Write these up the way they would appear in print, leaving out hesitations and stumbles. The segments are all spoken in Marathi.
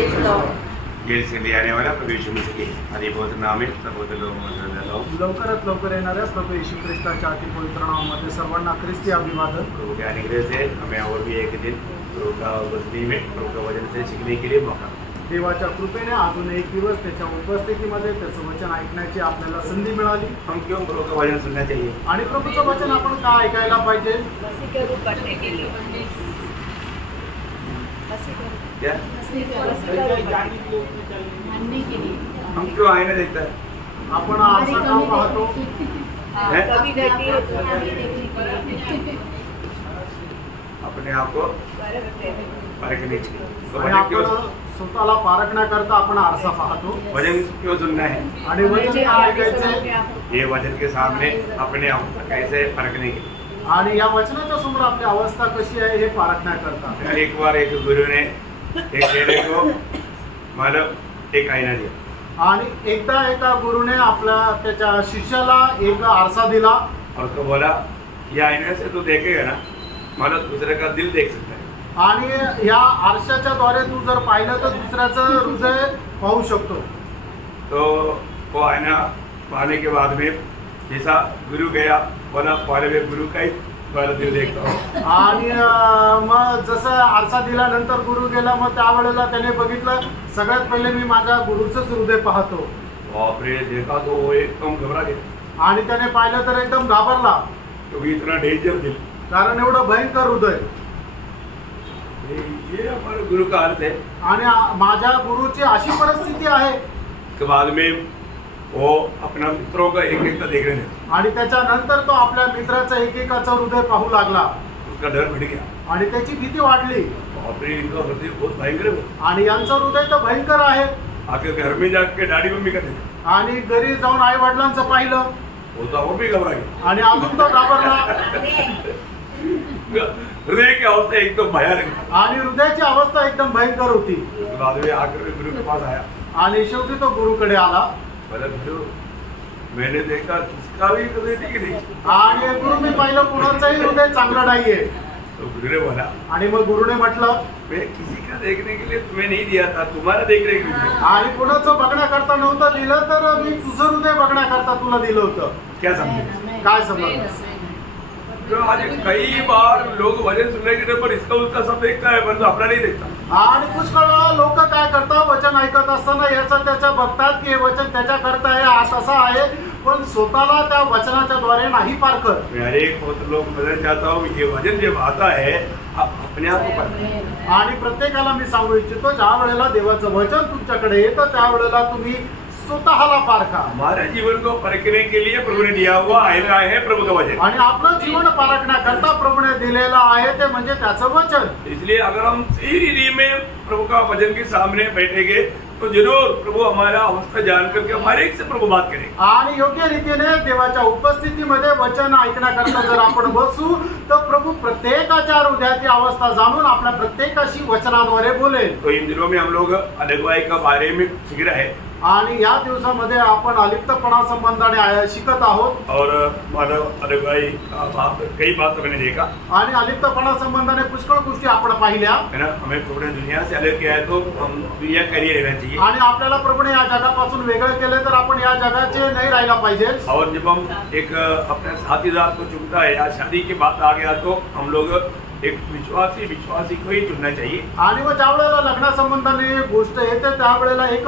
जेल से ले आने वाला प्रभु यीशु मसीह के अधिपति नाम में सबोध लोग लवकरात लवकर येणाऱ्या प्रभू येशू ख्रिस्ताच्या अति पवित्र नावामध्ये सर्वांना ख्रिस्ती अभिवादन। प्रभु के अनुग्रह से हमें और भी एक दिन प्रभु का उपस्थिति में प्रभु का वचन से सीखने के लिए मौका। देवाच्या कृपेने अजून एक दिवस त्याच्या उपस्थितीमध्ये त्याचं वचन ऐकण्याची आपल्याला संधी मिळाली। हम क्यों प्रभु का वचन सुनना चाहिए आणि प्रभूचं वचन आपण का ऐकायला पाहिजे? क्या हम क्यों आईना देखता है? आपण आरसा का पाहतो? अपने आप को परखने के आणि आपण स्वतःला पारखण्याकरता आपण आरसा पाहतो। वचन क्यों सुनना है आणि वचन का ऐकायचे? ये वचन के सामने अपने आप को कैसे परखने के आणि या वचनाच्या समोर आपली अवस्था कशी आहे हे पारखण्याकरता। एक बार एक गुरु ने एक चेले को मतलब एक आईना दिया आणि एकदा एका गुरुने आपल्या त्याच्या शिष्याला एक आरसा दिला और तो बोला ये आईने से तू देखेगा ना मतलब दूसरे का दिल देख सकता है आणि या आरशाच्या द्वारे तू जर पाहिलं तर दुसऱ्याचं हृदय पाहू शकतो। तो वो आईना पाने के बाद में जैसा गुरु गया बोला पहले मैं गुरु का ही पहला दिल देखता हूँ आणि मग जसं आरसा दिल्यानंतर गुरु गेला मग त्यावेळेला त्याने बघितलं सगळ्यात पहिले मी माझ्या गुरुचंच हृदय पाहतो। बापरे देखा तो वो एकदम घबरा गया आणि त्याने पाहिलं तर एकदम घाबरला क्योंकि इतना डेंजर दिल कारण एवढं भयंकर हृदय। ये हमारे गुरु का अर्थ है आणि माझ्या गुरुची अशी परिस्थिती आहे के बाद में वो अपना मित्रों का एक एक का देख रहे थे आणि त्याच्यानंतर तो आपल्या मित्राचं एकेकाचं हृदय पाहू लागला। उसका डर बढ़ गया आणि त्याची भीती वाढली बापरे इनका हृदय बहुत भयंकर है आणि यांचं हृदय तर भयंकर आहे। आके घर में जाके डैडी मम्मी का देखा आणि घरी जाऊन आई वडिलांचं पाहिलं होता वो भी घबरा गया आणि अजून तो घाबरला हृदय की अवस्था एकदम भयानक आणि हृदयाची अवस्था एकदम भयंकर होती। बाद में आकर गुरु के पास आया आणि शेवटी तो गुरुकडे आला बोला गुरु मैंने देखा किसका भी हृदय ठीक नहीं आणि गुरु मी पाहिलं कुणाचंही हृदय चांगलं नाहीये। तो गुरु ने बोला आणि मग गुरुने म्हटलं मैं किसी का देखने के लिए तुम्हें नहीं दिया था तुम्हारा देखने के लिए आणि कुणाचं बघण्याकरता नव्हतं दिलं तर मी तुझं हृदय बघण्याकरता तुला दिलं होतं। क्या समझे काय समजलं? तो आज कई बार लोग वचन सुनने के पर इसका उसका सब देखता है परंतु अपना नहीं देखता। आणि पुष्कळ लोक काय करतात वचन ऐकत असताना याचं त्याच्या बघतात की हे वचन त्याच्याकरता आहे आज असं आहे पण स्वतःला त्या वचनाच्या द्वारे नाही पारखत। मैं हर एक बहुत लोग बदलना चाहता हूँ ये वचन जब आता है आप अपने आप को परखें। आणि प्रत्येकाला मी सांगू इच्छितो ज्या वेळेला देवाचं वचन तुमच्याकडे येतं त्यावेळेला तुम्ही स्वतःला पारखा। हमारे जीवन को परखने के लिए प्रभु ने दिया हुआ आईना है प्रभु का वचन आणि आपलं जीवन पारखण्याकरता प्रभूने दिलेलं आहे ते म्हणजे त्याचं वचन। इसलिए अगर हम सही रीति में प्रभु का वचन के सामने बैठेंगे तो जरूर प्रभु हमारा अवस्था जान करके हमारे एक से प्रभु बात करेंगे। आणि योग्य रीतीने देवाच्या उपस्थितीमध्ये वचन ऐकण्याकरता जर आपण बसू तर प्रभू प्रत्येकाच्या हृदयाची अवस्था जाणून आपल्या प्रत्येकाशी वचनाद्वारे बोलेल। तो इन दिनों में हम लोग अलगवाई का बारे में सीख रहे हैं आणि या दिवसामध्ये आपण अलिप्तपणा संबंधाने शिकत आहोत और मानव अलगवाई का बात कई बात मैंने देखा आणि अलिप्तपणा संबंधाने पुष्कळ गोष्टी आपण पाहिल्या है ना। हमें प्रभु ने दुनिया से अलग किया है तो हम दुनिया का नहीं रहना चाहिए आणि आपल्याला प्रभूने या जगापासून वेगळे केले तर आपण या जगाचे नाही राहायला पाहिजे। और जब हम एक अपने साथीदार को चुनता है या शादी की बात आ गया तो हम लोग एक विश्वासी को ही चुनना चाहिए। आणि मग ज्या वेळेला लग्नासंबंधाने गोष्ट येते त्यावेळेला एक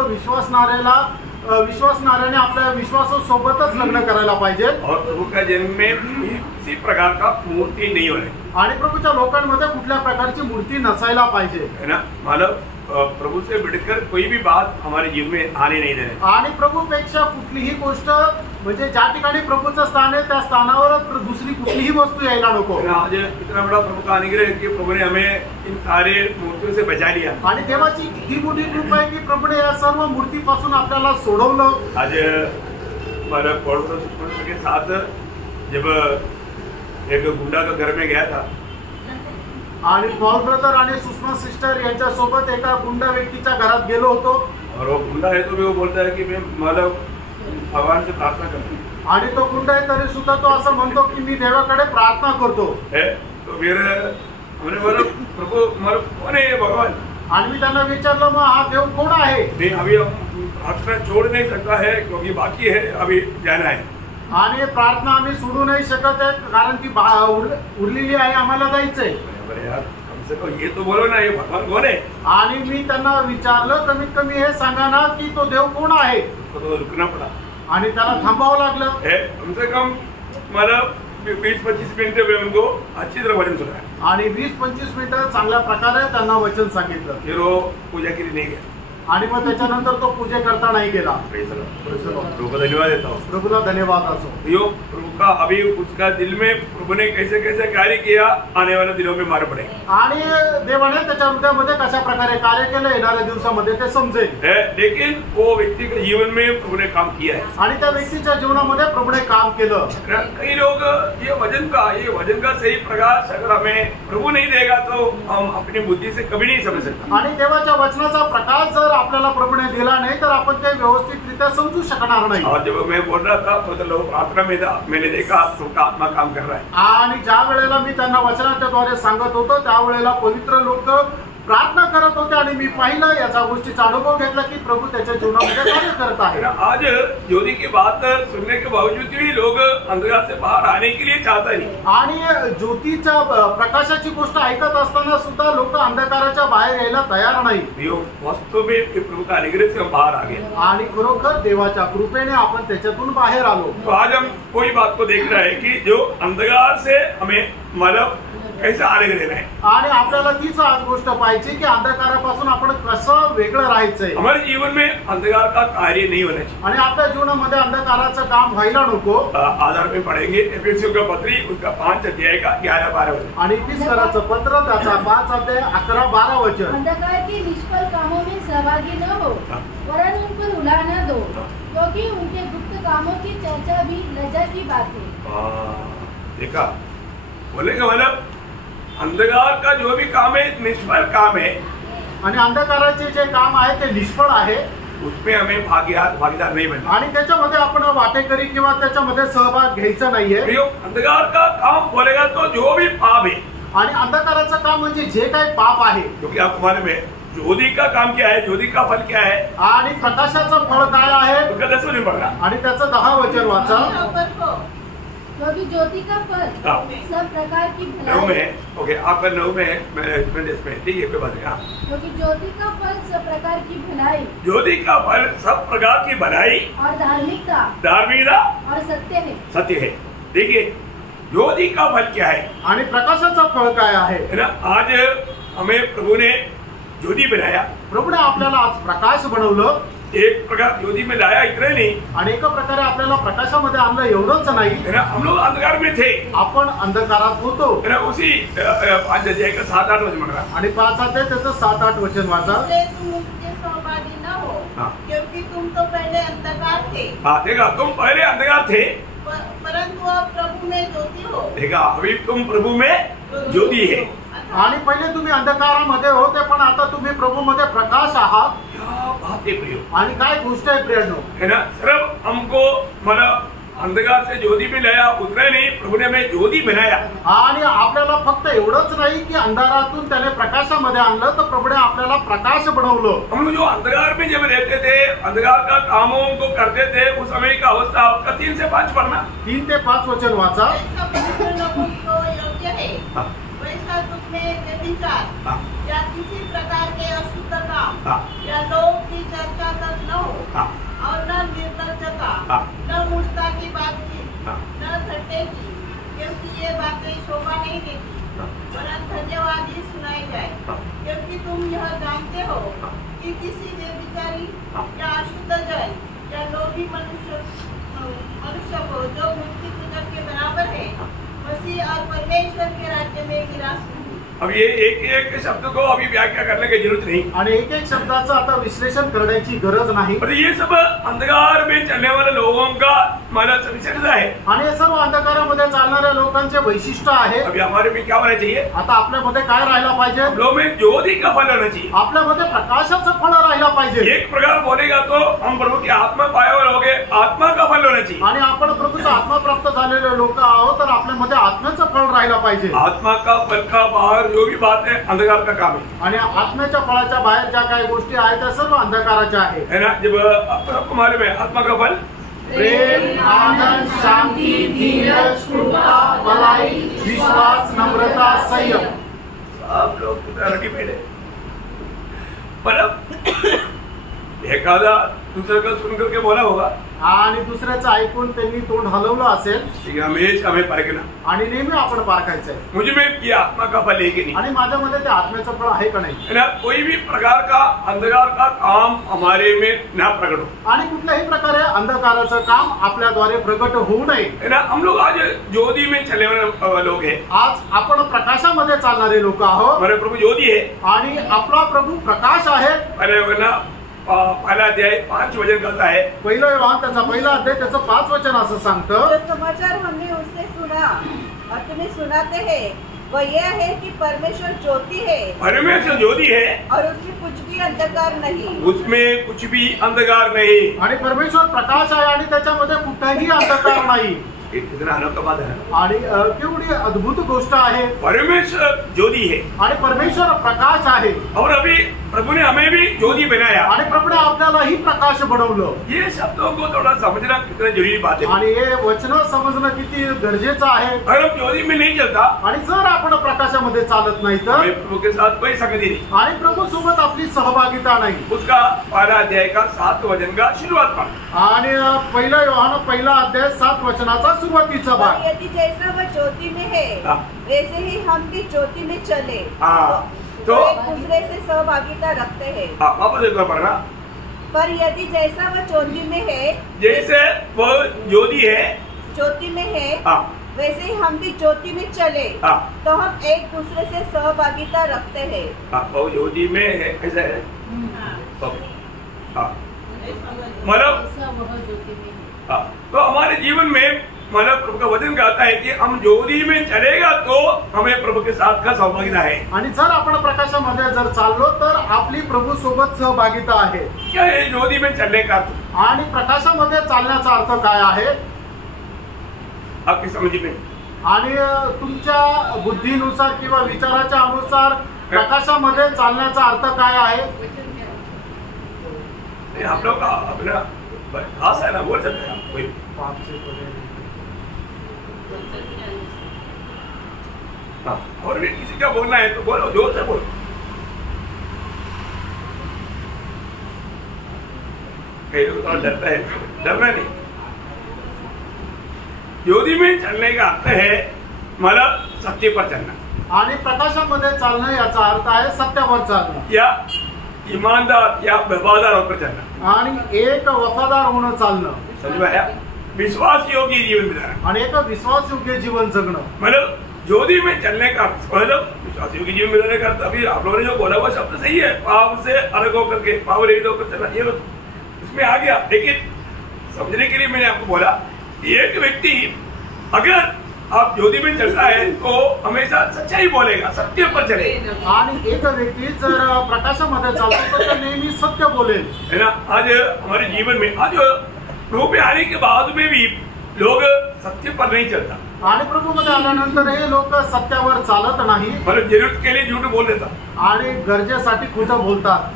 विश्वासणाऱ्याने आपल्या विश्वासासोबतच लग्न करायला पाहिजे। और प्रभु का जन्म में किसी प्रकार का मूर्ति नहीं होने आणि प्रभूच्या लोकांमध्ये कुठल्या प्रकारची मूर्ती नसायला पाहिजे है ना। मतलब प्रभु से बढ़कर कोई भी बात हमारे जीवन में आने नहीं देने आणि प्रभूपेक्षा कुठलीही गोष्ट म्हणजे ज्या ठिकाणी प्रभूचं स्थान आहे त्या स्थानावर दुसरी कुठलीही वस्तू यायला नको। आज इतना बड़ा प्रभु का अनुग्रह है कि प्रभु ने हमें इन सारे मूर्तियों से बचा लिया आणि देवाची ही मोठी कृपा आहे की प्रभूने या सर्व मूर्तीपासून आपल्याला सोडवलं। आज हमारा पड़ोस के साथ जब एक गुंडा का घर में गया था आणि पॉल ब्रदर आणि सुषमा सिस्टर यांच्या सोबत एका गुंडा व्यक्तीच्या घरात गेलो होतो और वो गुंडा है तो भी वो बोलता है कि मैं मतलब भगवान से प्रार्थना करता हूँ आणि तो गुंडा आहे तरी सुद्धा तो असं म्हणतो की मी देवाकडे प्रार्थना करतो है। तो फिर हमने बोला प्रभु मतलब कौन है ये भगवान आणि मी त्यांना विचारलं मग हा देव कोण आहे. नहीं अभी हम प्रार्थना छोड़ नहीं सकता है क्योंकि बाकी है अभी जाना है. आणि प्रार्थना आम्ही सोडू नाही शकत आहे कारण ती उरलेली आहे, आम्हाला जायचंय. अरे यार कम से कम ये तो बोलो ना, ये भगवान कौन है. आणि मी त्यांना विचारलं कमीत कमी हे सांगा ना की तो देव कोण आहे. तो रुकना पड़ा आणि त्याला थांबावं लागलं. कम से कम मला 20-25 मिनिटं वेळ उनको अच्छी तरह वचन सुना आणि 20-25 मिनिटं चांगल्या प्रकारे त्यांना वचन सांगितलं. फिर वो पूजा के लिए नहीं गया आणि मग त्याच्यानंतर तो पूजे करता नाही गेला. प्रभु को धन्यवाद देता हूँ. प्रभूला धन्यवाद असो. यो प्रभु का अभी उसका दिल में प्रभु ने कैसे कैसे कार्य किया आने वाले दिनों में मार पड़े. आणि देवाने त्याच्या हृदयामध्ये कशा प्रकारे कार्य केलं येणाऱ्या दिवसामध्ये ते समजेल. लेकिन वो व्यक्ति के जीवन में प्रभु ने काम किया है आणि त्या व्यक्तीच्या जीवनामध्ये प्रभूने काम केलं. कई लोग ये वजन का सही प्रकाश अगर हमें प्रभु नहीं देगा तो हम अपनी बुद्धि से कभी नहीं समझ सकते. आणि देवाच्या वचनाचा प्रकाश जर आपल्याला प्रभूने दिला नाही तर आपण ते व्यवस्थितरित्या समजू शकणार नाही. और जब मैं बोल रहा था तो लोग प्रार्थना में था, मैंने देखा सबका आत्मा काम कर रहा है. आणि ज्या वेळेला मी त्यांना वचनाच्या द्वारे सांगत होतो त्यावेळेला पवित्र लोक प्रार्थना करत होते आणि मी पाहिलं याचा गोष्टीचा अनुभव घेतला की प्रभू त्याच्या जीवनामध्ये कार्य करत आहे. आज ज्योति की बात सुनने के बावजूद भी लोग अंधकार से बाहर आने के लिए चाहता नहीं. आणि ज्योतीच्या प्रकाशाची गोष्ट ऐकत असताना सुद्धा लोक अंधकाराच्या बाहेर यायला तयार नाही. वास्तव में प्रभु का अनुग्रह से हम बाहर आ गए आणि खरोखर देवाच्या कृपेने आपण त्याच्यातून बाहेर आलो. तो आज हम कोई बात को देख रहे हैं कि जो अंधकार से हमें मतलब कैसे आरोग्य देना है. आणि आपल्याला तीच आज गोष्ट पाहिजे की अंधकारापासून आपण कसं वेगळं राहायचंय. हमारे जीवन में अंधकार का कार्य नहीं होना चाहिए. आणि आपल्या जीवनामध्ये अंधकाराचं काम व्हायला नको. आधार में पढ़ेंगे एफएससी का पत्री उसका 5 अध्याय का 11-12 वचन. आणि इफिसराचं पत्र त्याचा 5 अध्याय 11-12 वचन. अंधकार के निष्फल कामों में सहभागी न हो वरन उन पर रुला न दो क्योंकि उनके गुप्त कामों की चर्चा भी लज्जा की बात है. देखा बोले का मतलब अंधकार का जो भी काम है निष्फल काम है. आणि अंधकाराचे जे काम आहे ते निष्फळ आहे. उसमें हमें भागीदार नहीं बनना. आणि त्याच्यामध्ये आपण वाटेकरी किंवा त्याच्यामध्ये सहभाग घ्यायचा नाहीये. अंधकार का काम बोलेगा तो जो भी पाप है. आणि अंधकाराचं काम म्हणजे जे काही पाप आहे. क्योंकि आप तुम्हारे में ज्योति का काम क्या है, ज्योति का फल क्या है. आणि प्रकाशाचं फळ काय आहे. उसका 10 वचन पढ़ना. आणि त्याचं 10 वचन वाचा. क्योंकि ज्योति का फल सब प्रकार की भलाई. 9 में ओके आपका 9 में मैं इसमें ठीक है कोई बात नहीं. क्योंकि ज्योति का फल सब प्रकार की भलाई. ज्योति का फल सब प्रकार की भलाई और धार्मिकता और सत्य है. देखिए ज्योति का फल क्या है आणि प्रकाशाचं फळ काय आहे. है ना. आज हमें प्रभु ने ज्योति बनाया. प्रभूने आपल्याला आज प्रकाश बनवलं. एक प्रकार ज्योति में लाया इतना नहीं. आणि एका प्रकारे आपल्याला प्रकाशामध्ये आणलं एवढंच नाही. है ना. हम लोग अंधकार में थे. आपण अंधकारात होतो. है ना. उसी 5 अध्याय का 7-8 वचन पढ़ना. आणि 5 अध्याय त्याचं 7-8 वचन वाचा. तुम उनके सहभागी न हो क्योंकि तुम तो पहले अंधकार थे. देखा तुम पहले अंधकार थे परंतु अब प्रभु में ज्योति हो. देखा अभी तुम प्रभु में ज्योति है. आणि पहिले तुम्ही अंधकारामध्ये होते पण आता तुम्ही प्रभूमध्ये प्रकाश आहात. क्या बात है प्रियो. आणि काय गोष्ट आहे प्रियांनो. है ना. सिर्फ हमको मतलब अंधकार से ज्योति में लाया उतना नहीं, प्रभु ने हमें ज्योति बनाया. आणि आपल्याला फक्त एवढंच नाही की अंधारातून त्याने प्रकाशामध्ये आणलं तर प्रभूने आपल्याला प्रकाश बनवलं. हम लोग जो अंधकार में जब रहते थे अंधकार का कामों को करते थे उस समय का अवस्था उसका 3 से 5 पढ़ना. 3 ते 5 वचन वाचा. ऐसा पवित्र लोगों को योग्य है वैसा तुम में व्यभिचार या किसी प्रकार के अशुद्ध काम या लोग की चर्चा तक न हो और न निर्लज्जता न मूर्खता की बातचीत न ठट्ठे की क्योंकि ये बातें शोभा नहीं देती परंतु धन्यवाद ही सुनाई जाए. क्योंकि तुम यह जानते हो कि किसी व्यभिचारी या अशुद्ध जन या लोभी मनुष्य को जो मूर्ति पूजक के बराबर है मसीह और परमेश्वर के राज्य में निराश नहीं. अब ये एक शब्द को अभी व्याख्या करने की जरूरत नहीं. आणि एक शब्दाचं आता विश्लेषण करण्याची गरज नाही. पर ये सब अंधकार में चलने वाले लोगों का हमारा विशेषता है. आणि हे सर्व अंधकारामध्ये चालणाऱ्या लोकांचे वैशिष्ट्य आहे. अभी हमारे में क्या होना चाहिए. आता आपल्यामध्ये काय राहायला पाहिजे. लोगों में ज्योति का फल होना चाहिए. आपल्यामध्ये प्रकाशाचं फळ राहिलं राहिला पाहिजे। एक प्रकार बोलेगा तो हम प्रभु की आत्मा पायावर हो गए, आत्मा का फल होना चाहिए। आणि आपण प्रभूचा आत्मा प्राप्त झालेले लोक आहोत तर आपल्यामध्ये आत्म्याचं फळ राहिला पाहिजे। आत्मा का फल का बाहर जो भी बात है अंधकार का काम है। आणि आत्म्याच्या फळाच्या बाहेर ज्या काही गोष्टी आहेत त्या सर्व अंधकाराच्या आहेत, है ना। जब आपको मालूम है आत्मा का फल प्रेम, आनंद, शांती, धीरज, कृपा, भलाई, विश्वास, नम्रता, संयम। आप लोग रेडीमेड है, पर एखादा दूसरे का सुन करके बोला होगा आणि दुसऱ्याचं ऐकून त्यांनी तोंड हलवलं असेल हमें पारखना आणि नेहमी आपण पारखायचंय मुझे में ये आत्मा का फल है कि नहीं, आणि माझ्यामध्ये ते आत्म्याचं फळ आहे का नाही। है ना। कोई भी प्रकार का अंधकार का काम हमारे में ना प्रकट हो, आणि कुठल्याही प्रकारे अंधकाराचं काम आपल्याद्वारे प्रगट होऊ नये, है ना। हम लोग आज ज्योति में चले वाले लोग हैं। आज आपण प्रकाशामध्ये चालणारे लोक आहोत हमारे प्रभु ज्योति है, आणि आपला प्रभू प्रकाश आहे। पहला अध्याय 5 वचन कहता है, पहिलं योहान त्याचा पहिला अध्याय त्याचं 5 वचन असं सांगतं, जो समाचार हमने उससे सुना और तुम्हें सुनाते हैं वो यह है कि परमेश्वर ज्योति है, परमेश्वर ज्योति है और उसमें कुछ भी अंधकार नहीं। उसमें कुछ भी अंधकार नहीं। आणि परमेश्वर प्रकाश आहे आणि त्याच्यामध्ये कुठेही अंधकार नाही। कितना अनोखा बात है। आणि केवढी अद्भुत गोष्ट आहे। परमेश्वर ज्योति है आणि परमेश्वर प्रकाश आहे, और अभी प्रभु ने हमें भी ज्योति बनाया, आणि प्रभूने आपल्यालाही प्रकाश बनवलं। ये शब्दों को थोड़ा समझना कितना जरूरी बात है। आणि हे वचन समजणं किती गरजेचं आहे। अगर हम ज्योति में नहीं चलता, आणि जर आपण प्रकाशामध्ये चालत नाही तर हमें प्रभु के साथ कोई संगति नहीं। आणि प्रभू सोबत आपली सहभागिता नाही। उसका पहला अध्याय का 7 वचन का शुरुआत पढ़, आणि पहिला योहान पहिला अध्याय 7 वचनाचा सुरुवातीचा भाग, और यदि जैसा वह ज्योति में है हाँ। वैसे ही हम भी ज्योति में चले हाँ। तो तो एक दूसरे से सहभागिता रखते हैं। वापस एक बार पढ़ना। पर यदि जैसा वह ज्योति में है, जैसे वो ज्योति है, ज्योति में है हाँ, वैसे ही हम भी ज्योति में चले हाँ, तो हम एक दूसरे से सहभागिता रखते हैं। हाँ, वो ज्योति में है, कैसा है? हाँ, मतलब ऐसा वह ज्योति में है। हाँ, तो हमारे जीवन में मतलब प्रभु का वचन कहता है कि हम ज्योति में चलेगा तो हमें प्रभु के साथ का सहभागिता है। आणि जर आपण प्रकाशामध्ये जर चाललो तर आपली प्रभू सोबत सहभागिता आहे। क्या है ज्योति में चलने का अर्थ? आणि प्रकाशामध्ये चालण्याचा अर्थ काय आहे आपकी समझ में? आणि तुमच्या बुद्धीनुसार किंवा विचाराच्या अनुसार प्रकाशामध्ये चालण्याचा अर्थ काय आहे? हम लोग का अपना खास है ना, बोल सकते हैं कोई हाँ, और भी किसी का बोलना है तो बोलो, जोर से बोलो। कई लोग थोड़ा डरता है, डरना नहीं। ज्योति में चलने का अर्थ है मतलब सत्य पर चलना, आणि प्रकाशामध्ये चालणं याचा अर्थ आहे सत्यावर चालणं या ईमानदार या वफादार होकर चलना, आणि एक वफादार होणं चालणं, समझ में आया? विश्वास योग्य जीवन बिताना, आणि एक विश्वासयोग्य जीवन जगणं। मतलब ज्योति में चलने का मतलब विश्वास योग्य जीवन बिताने का अर्थ अभी आप लोगों ने जो बोला वो शब्द सही है, पाप से अलग होकर के पाप रहित होकर चलना, ये उसमें आ गया। लेकिन समझने के लिए मैंने आपको बोला एक व्यक्ति अगर आप ज्योति में चलता है तो हमेशा सच्चाई बोलेगा, सत्य पर चलेगा। आणि एक व्यक्ती जर प्रकाशामध्ये चालतो तर नेहमी सत्य बोलेल, है ना। आज हमारे जीवन में आज प्रभु में आने के बाद में भी लोग सत्य पर नहीं चलता, आणि प्रभूमध्ये आल्यानंतर हे लोक सत्यावर चालत नाही, मतलब जरूरत के लिए झूठ बोल देता। आणि गरजेसाठी खोटं बोलतात।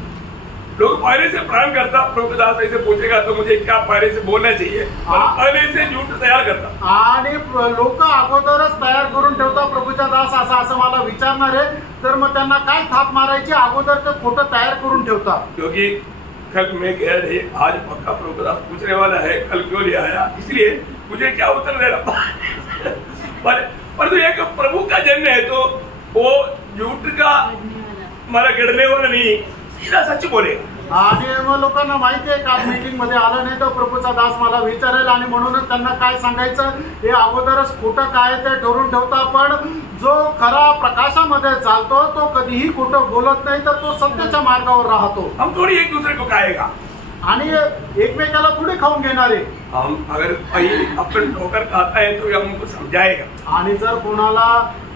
लोग पहले से प्लान करता, प्रभु के दास ऐसे पूछेगा तो मुझे क्या पहले से बोलना चाहिए, पहले से झूठ तैयार करता। आणि लोक अगोदरच तयार करून ठेवतात, प्रभूच्या दास असं मला विचारणार आहे तर मग त्यांना काय थाप मारायची अगोदर ते खोटं तयार करून ठेवतात। क्योंकि कल मैं कह रही आज पक्का प्रभु दास पूछने वाला है, कल क्यों ले आया, इसलिए मुझे क्या उत्तर देना। पर तो एक प्रभु का जन्म है तो वो झूठ का मला गिरने वाला नहीं, सीधा सच बोलेगा। आणि मग लोकांना माहिती आहे का मीटिंग मध्ये आलं नाही तर प्रभूचा दास मला विचारेल, आणि म्हणूनच त्यांना काय सांगायचं हे अगोदरच खोटं काय ते ठरवून ठेवता। पण जो खरा प्रकाशामध्ये चालतो तो कधीही खोटं बोलत नाही, तर तो सत्याच्या मार्गावर राहतो। हम थोड़ी एक दूसरे को खाएगा, आणि एकमेकाला थोडी खाऊन घेणार आहे। हम अगर अपन ठोकर खाता है तो हम उनको समझाएगा, आणि जर कोणाला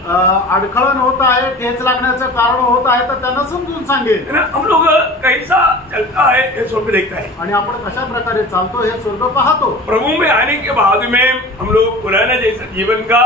अडखळण होत आहे, ठेच लागण्याचं कारण होत आहे तर त्यांना समजून सांगेल। हम लोग कैसा चलता है ये स्वर्ग देखता है। आणि आपण कशा प्रकारे चालतो हे स्वर्ग पाहतो। प्रभु में आने के बाद में हम लोग पुराने जैसे जीवन का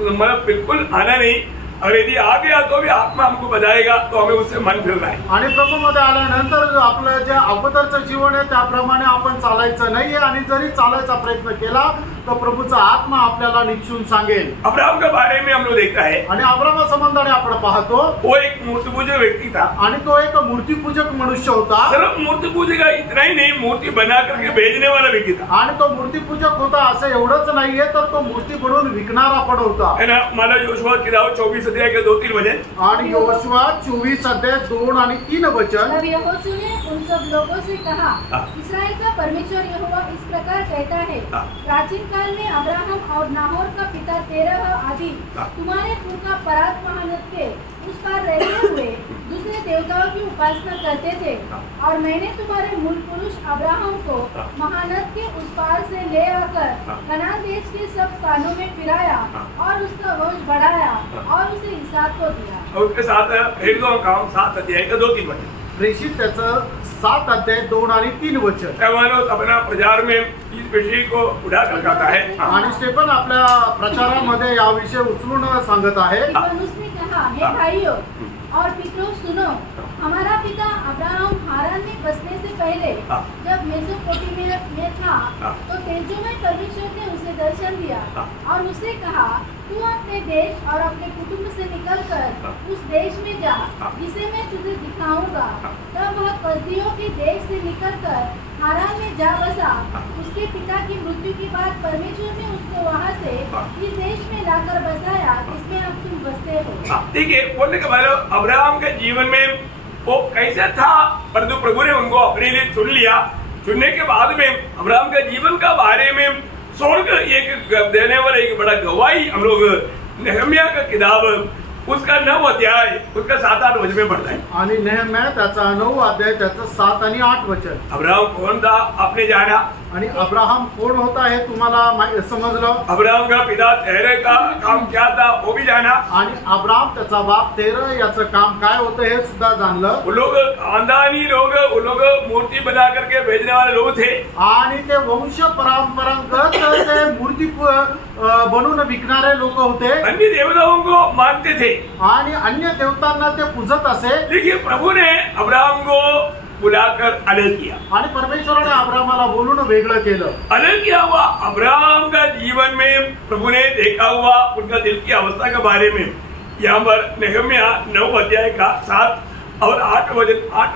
मतलब बिल्कुल आना नहीं, और यदि आ गया तो भी आत्मा हमको बताएगा तो हमें उससे मन फिरना है। आणि प्रभूमध्ये आल्यानंतर आपलं जे अगोदरचं जीवन आहे त्याप्रमाणे आपण चालायचं नाहीये, आणि जरी चालायचा प्रयत्न केला तो प्रभूचा आत्मा आपल्याला निश्चून सांगेल। अब्राहम के बारे में हम लोग देखता है, आणि अब्राहम संबंधाने आपण पाहतो वो एक मूर्तिपूजक व्यक्ती था, आणि तो एक मूर्तिपूजक मनुष्य होता। सिर्फ मूर्तिपूजक का इतना ही नहीं, मूर्ति बना करके भेजने वाला व्यक्ती था। आणि तो मूर्तिपूजक होता असं एवढंच नाहीये, तर तो मूर्ती बनवून विकणारा पण होता। है ना, माला योशुआ की किताब 24 अध्याय के 2-3 वचन, आणि योशुआ 24 अध्याय 2 आणि 3 वचन। तब यहोशू ने उन सब लोगों से कहा, इस्राएल का परमेश्वर यहोवा इस प्रकार कहता है, प्राचीन काल में अब्राहम और नाहोर का पिता तेरह आदि तुम्हारे पुरखा परात महानद के उस पार रहते हुए दूसरे देवताओं की उपासना करते थे, और मैंने तुम्हारे मूल पुरुष अब्राहम को महानद के उस पार से ले आकर कनान देश के सब स्थानों में फिराया और उसका वंश बढ़ाया और उसे इसहाक को दिया। और उसके साथ प्रेरितों का काम 7 अध्याय का 2-3 वचन, प्रेषित त्याचं 7 अध्याय 2 आणि 3 वचन। मानव अपना प्रचार में इस विषय को उठा कर कहता है, आणि स्टेफन आपल्या प्रचारामध्ये या विषय उचलून सांगत आहे। उसने कहा, हे भाइयों और पितरों सुनो, हमारा पिता अब्राहम हारान में बसने से पहले जब मेसोपोटामिया में था तो तेजोमय परमेश्वर ने उसे दर्शन दिया और उसे कहा, तू अपने देश और अपने कुटुंब से निकलकर उस देश में जा जिसे मैं तुझे दिखाऊंगा। तब वह कसदियों के देश से निकलकर हारान में जा बसा। उसके पिता की मृत्यु के बाद परमेश्वर ने उसको वहाँ से इस देश में लाकर बसाया जिसमें अब तुम बसते हो। देखिए, बोलने के बाद अब्राहम के जीवन में वो कैसा था, परंतु प्रभु ने उनको अपने लिए चुन लिया। चुनने के बाद में अब्राहम के जीवन का बारे में स्वर्ग एक देने वाला एक बड़ा गवाही हम लोग नेहमिया का किताब उसका 9 अध्याय उसका 7-8 वचन में पढ़ता है। आणि नेहम्या त्याचा 9 अध्याय त्याचं 7 आणि 8 वचन। अब्राहम कौन था आपने जाना, आणि अब्राहम कोण होता हे तुम्हाला समजलं। अब्राहम का पिता तेरह का काम क्या था वो भी जाना, आणि अब्राहम त्याचा बाप तेरह याचं काम काय होतं हे सुद्धा जाणलं। वो लोग खानदानी लोग, वो लोग मूर्ति बना करके भेजने वाले लोग थे, आणि ते वंश परंपरागत ते मूर्ती बनवून विकणारे लोक होते, अन्य देवताओं को मानते थे आणि अन्य देवतांना ते पूजत असे। लेकिन प्रभु ने अब्राहम को बुलाकर अलग किया, आणि परमेश्वराने अब्राहमाला बोलून वेगळं केलं। अलग किया हुआ अब्राहम का जीवन में प्रभु ने देखा हुआ उनका दिल की अवस्था के बारे में यहाँ पर नेहमिया 9 अध्याय का 7 और 8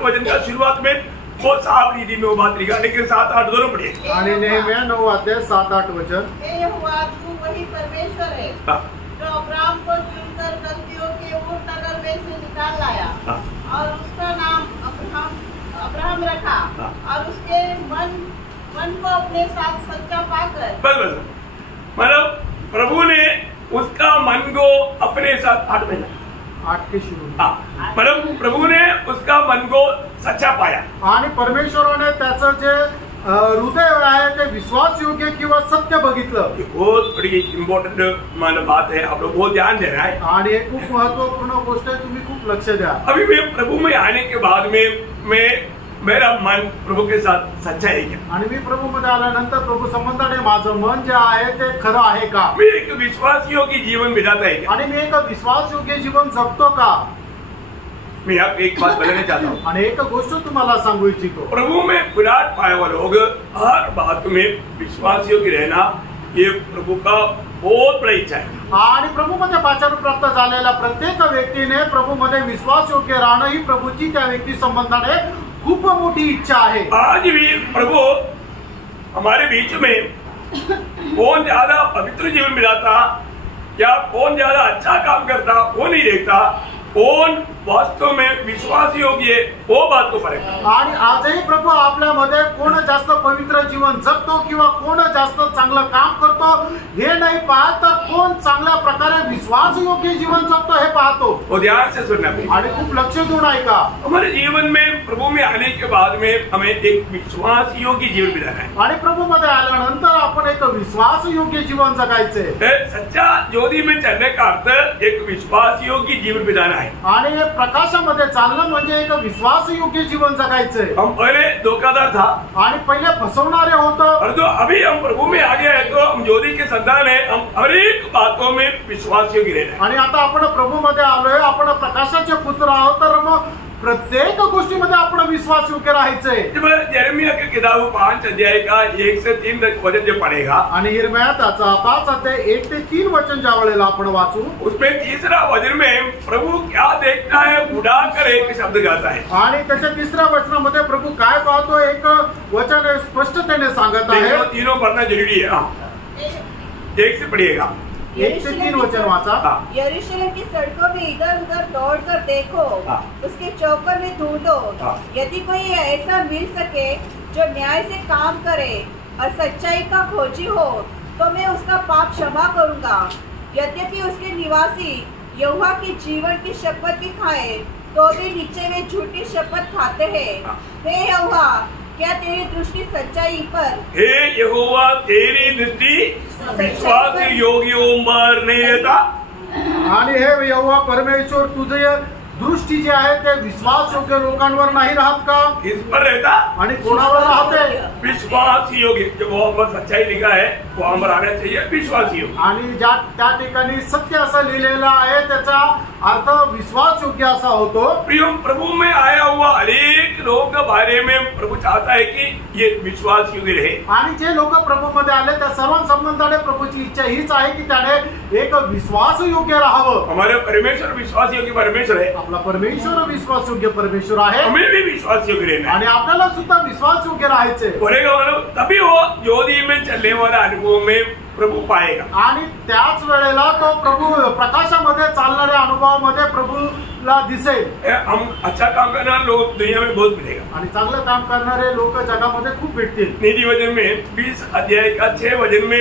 वचन का शुरुआत में बहुत साफ रीति में वो बात लिखा, लेकिन 7-8 दोनों पढ़िए। आणि नेहमिया 9 अध्याय 7-8 वचन। हे यहोवा तू वही परमेश्वर है जो अब्राहम को चुनकर कसदियों के ऊर नगर में से निकाल लाया और उसका नाम अब्राहम रखा और उसके मन को अपने साथ सच्चा पाकर। बस मतलब प्रभु ने उसका मन को अपने साथ 8 महीना 8 के शुरू। मतलब प्रभु ने उसका मन को सच्चा पाया, आणि परमेश्वराने त्याचं जे हृदय आहे ते विश्वास योग्य किंवा सत्य बघितलं। ये बहुत बड़ी इम्पोर्टेंट मान बात है, आप लोग बहुत ध्यान देना है आणि एक खूप महत्वपूर्ण गोष्ट आहे, तुम्ही खूप लक्ष द्या। अभी मैं प्रभु में आने के बाद में मेरा मन प्रभु के साथ सच्चा है क्या, आणि मी प्रभू मध्ये आल्यानंतर प्रभू संबंधाने माझं मन जे आहे ते खरं आहे का, मैं एक विश्वासियों की जीवन बिताता है क्या, आणि मी एक विश्वास योग्य जीवन जगतो का। मैं आप एक बात बताना चाहता हूँ, आणि एक गोष्ट तुम्हाला सांगू इच्छितो, प्रभु में बुलाहट पाए हुए लोग हर बात में विश्वासियों की रहना ये प्रभु का बहुत बड़ी इच्छा है। आणि प्रभूमध्ये पाचन प्राप्त झालेल्या प्रत्येक व्यक्तीने प्रभूमध्ये विश्वास योग्य राहणं ही प्रभूची त्या व्यक्ती संबंधाने खूप मोठी इच्छा आहे। आज भी प्रभु हमारे बीच में कौन ज्यादा पवित्र जीवन बिताता या कौन ज्यादा अच्छा काम करता वो नहीं देखता, कौन वास्तव में विश्वास योग्य वो बात को फरक है। आणि आजही प्रभू आपल्यामध्ये कोण जास्त पवित्र जीवन जगतो किंवा कोण जास्त चांगलं काम करतो हे नाही पाहत, तर कोण चांगल्या प्रकारे विश्वास योग्य जीवन जगतो हे पाहतो। वो ध्यान से सुनना है आणि खूप लक्ष देऊन ऐका। हमारे जीवन में प्रभु में आने के बाद में हमें एक विश्वास योग्य जीवन बिताना है, आणि प्रभूमध्ये आल्यानंतर आपण एक विश्वास योग्य जीवन जगायचे। सच्चा ज्योति में चलने का अर्थ एक विश्वास योग्य जीवन बिताना है। आणि प्रकाशामध्ये चालणं म्हणजे एक विश्वासयोग्य जीवन जगायचंय. हम पहले धोखादार था आणि पहिले फसवणारे होतं. और जो अभी हम प्रभु में आ गए हैं तो हम ज्योति के संतान है, हम हर एक बातों में विश्वास योग्य रहना है. आणि आता आपण प्रभू मध्ये आलोय, आपण प्रकाशाचे पुत्र आहोत, तर मग प्रत्येक गोष्टीमध्ये आपण विश्वास योग्य राहायचंय. जब यिर्मयाह की किताब 5 अध्याय का 1 से 3 तक वचन जो पढ़ेगा आणि यिर्मयाह त्याचा 5 अध्याय 1 ते 3 वचन ज्या वेळेला आपण वाचू, उसमें तीसरा वचन में प्रभु क्या देखता है उड़ा कर एक शब्द गाता है. आणि त्याच्या तिसऱ्या वचनामध्ये प्रभू काय पाहतो एक वचन स्पष्टतेने सांगत आहे. तीनों पढ़ना जरूरी है. एक से पढ़िएगा. 1 से 3 वचन वाचा. यरूशलेम की सड़कों में इधर उधर दौड़कर देखो, उसके चौकर में ढूंढो, यदि कोई ऐसा मिल सके जो न्याय से काम करे और सच्चाई का खोजी हो, तो मैं उसका पाप क्षमा करूंगा. यद्यपि उसके निवासी यहोवा के जीवन की शपथ भी खाए, तो भी नीचे में झूठी शपथ खाते हैं. हे यहोवा, क्या तेरी दृष्टि सच्चाई पर, हे यहोवा तेरी दृष्टि विश्वास योग्यों पर नहीं रहता. आणि हे यहोवा परमेश्वर तुझे दृष्टी जी आहे ते विश्वास योग्य लोकांवर नाही राहत का? किस पर रहता? आणि कोणावर राहते? विश्वास योग्य. जो वहाँ पर सच्चाई लिखा है वहाँ पर आना चाहिए विश्वास योग्य. आणि त्या ठिकाणी सत्य असं लिहिलेलं आहे त्याचा अर्थ विश्वास योग्य असा होतो. प्रियम प्रभु में आया हुआ अनेक लोगों के बारे में प्रभु चाहता है कि ये विश्वास योग्य रहे. आणि जे लोक प्रभू मध्ये आले त्या सर्वांसंबंधाने प्रभूची इच्छा हीच आहे की त्याने एक विश्वास योग्य राहावं. हमारे परमेश्वर विश्वास योग्य परमेश्वर है. आपला परमेश्वर विश्वास योग्य परमेश्वर आहे. हमें भी विश्वास योग्य रहना है आणि आपल्याला सुद्धा विश्वास योग्य राहायचे. तभी वो ज्योति में चलने वाला अनुभव में प्रभु पाएगा. आणि त्याच वेळेला तो प्रभू प्रकाशामध्ये चालणाऱ्या अनुभवामध्ये प्रभूला दिसेल. हम अच्छा काम करना लोग दुनिया में बहुत मिलेगा. आणि चांगलं काम करणारे लोक जगामध्ये खूप भेटतील. नीति वचन में 20 अध्याय का 6 वचन में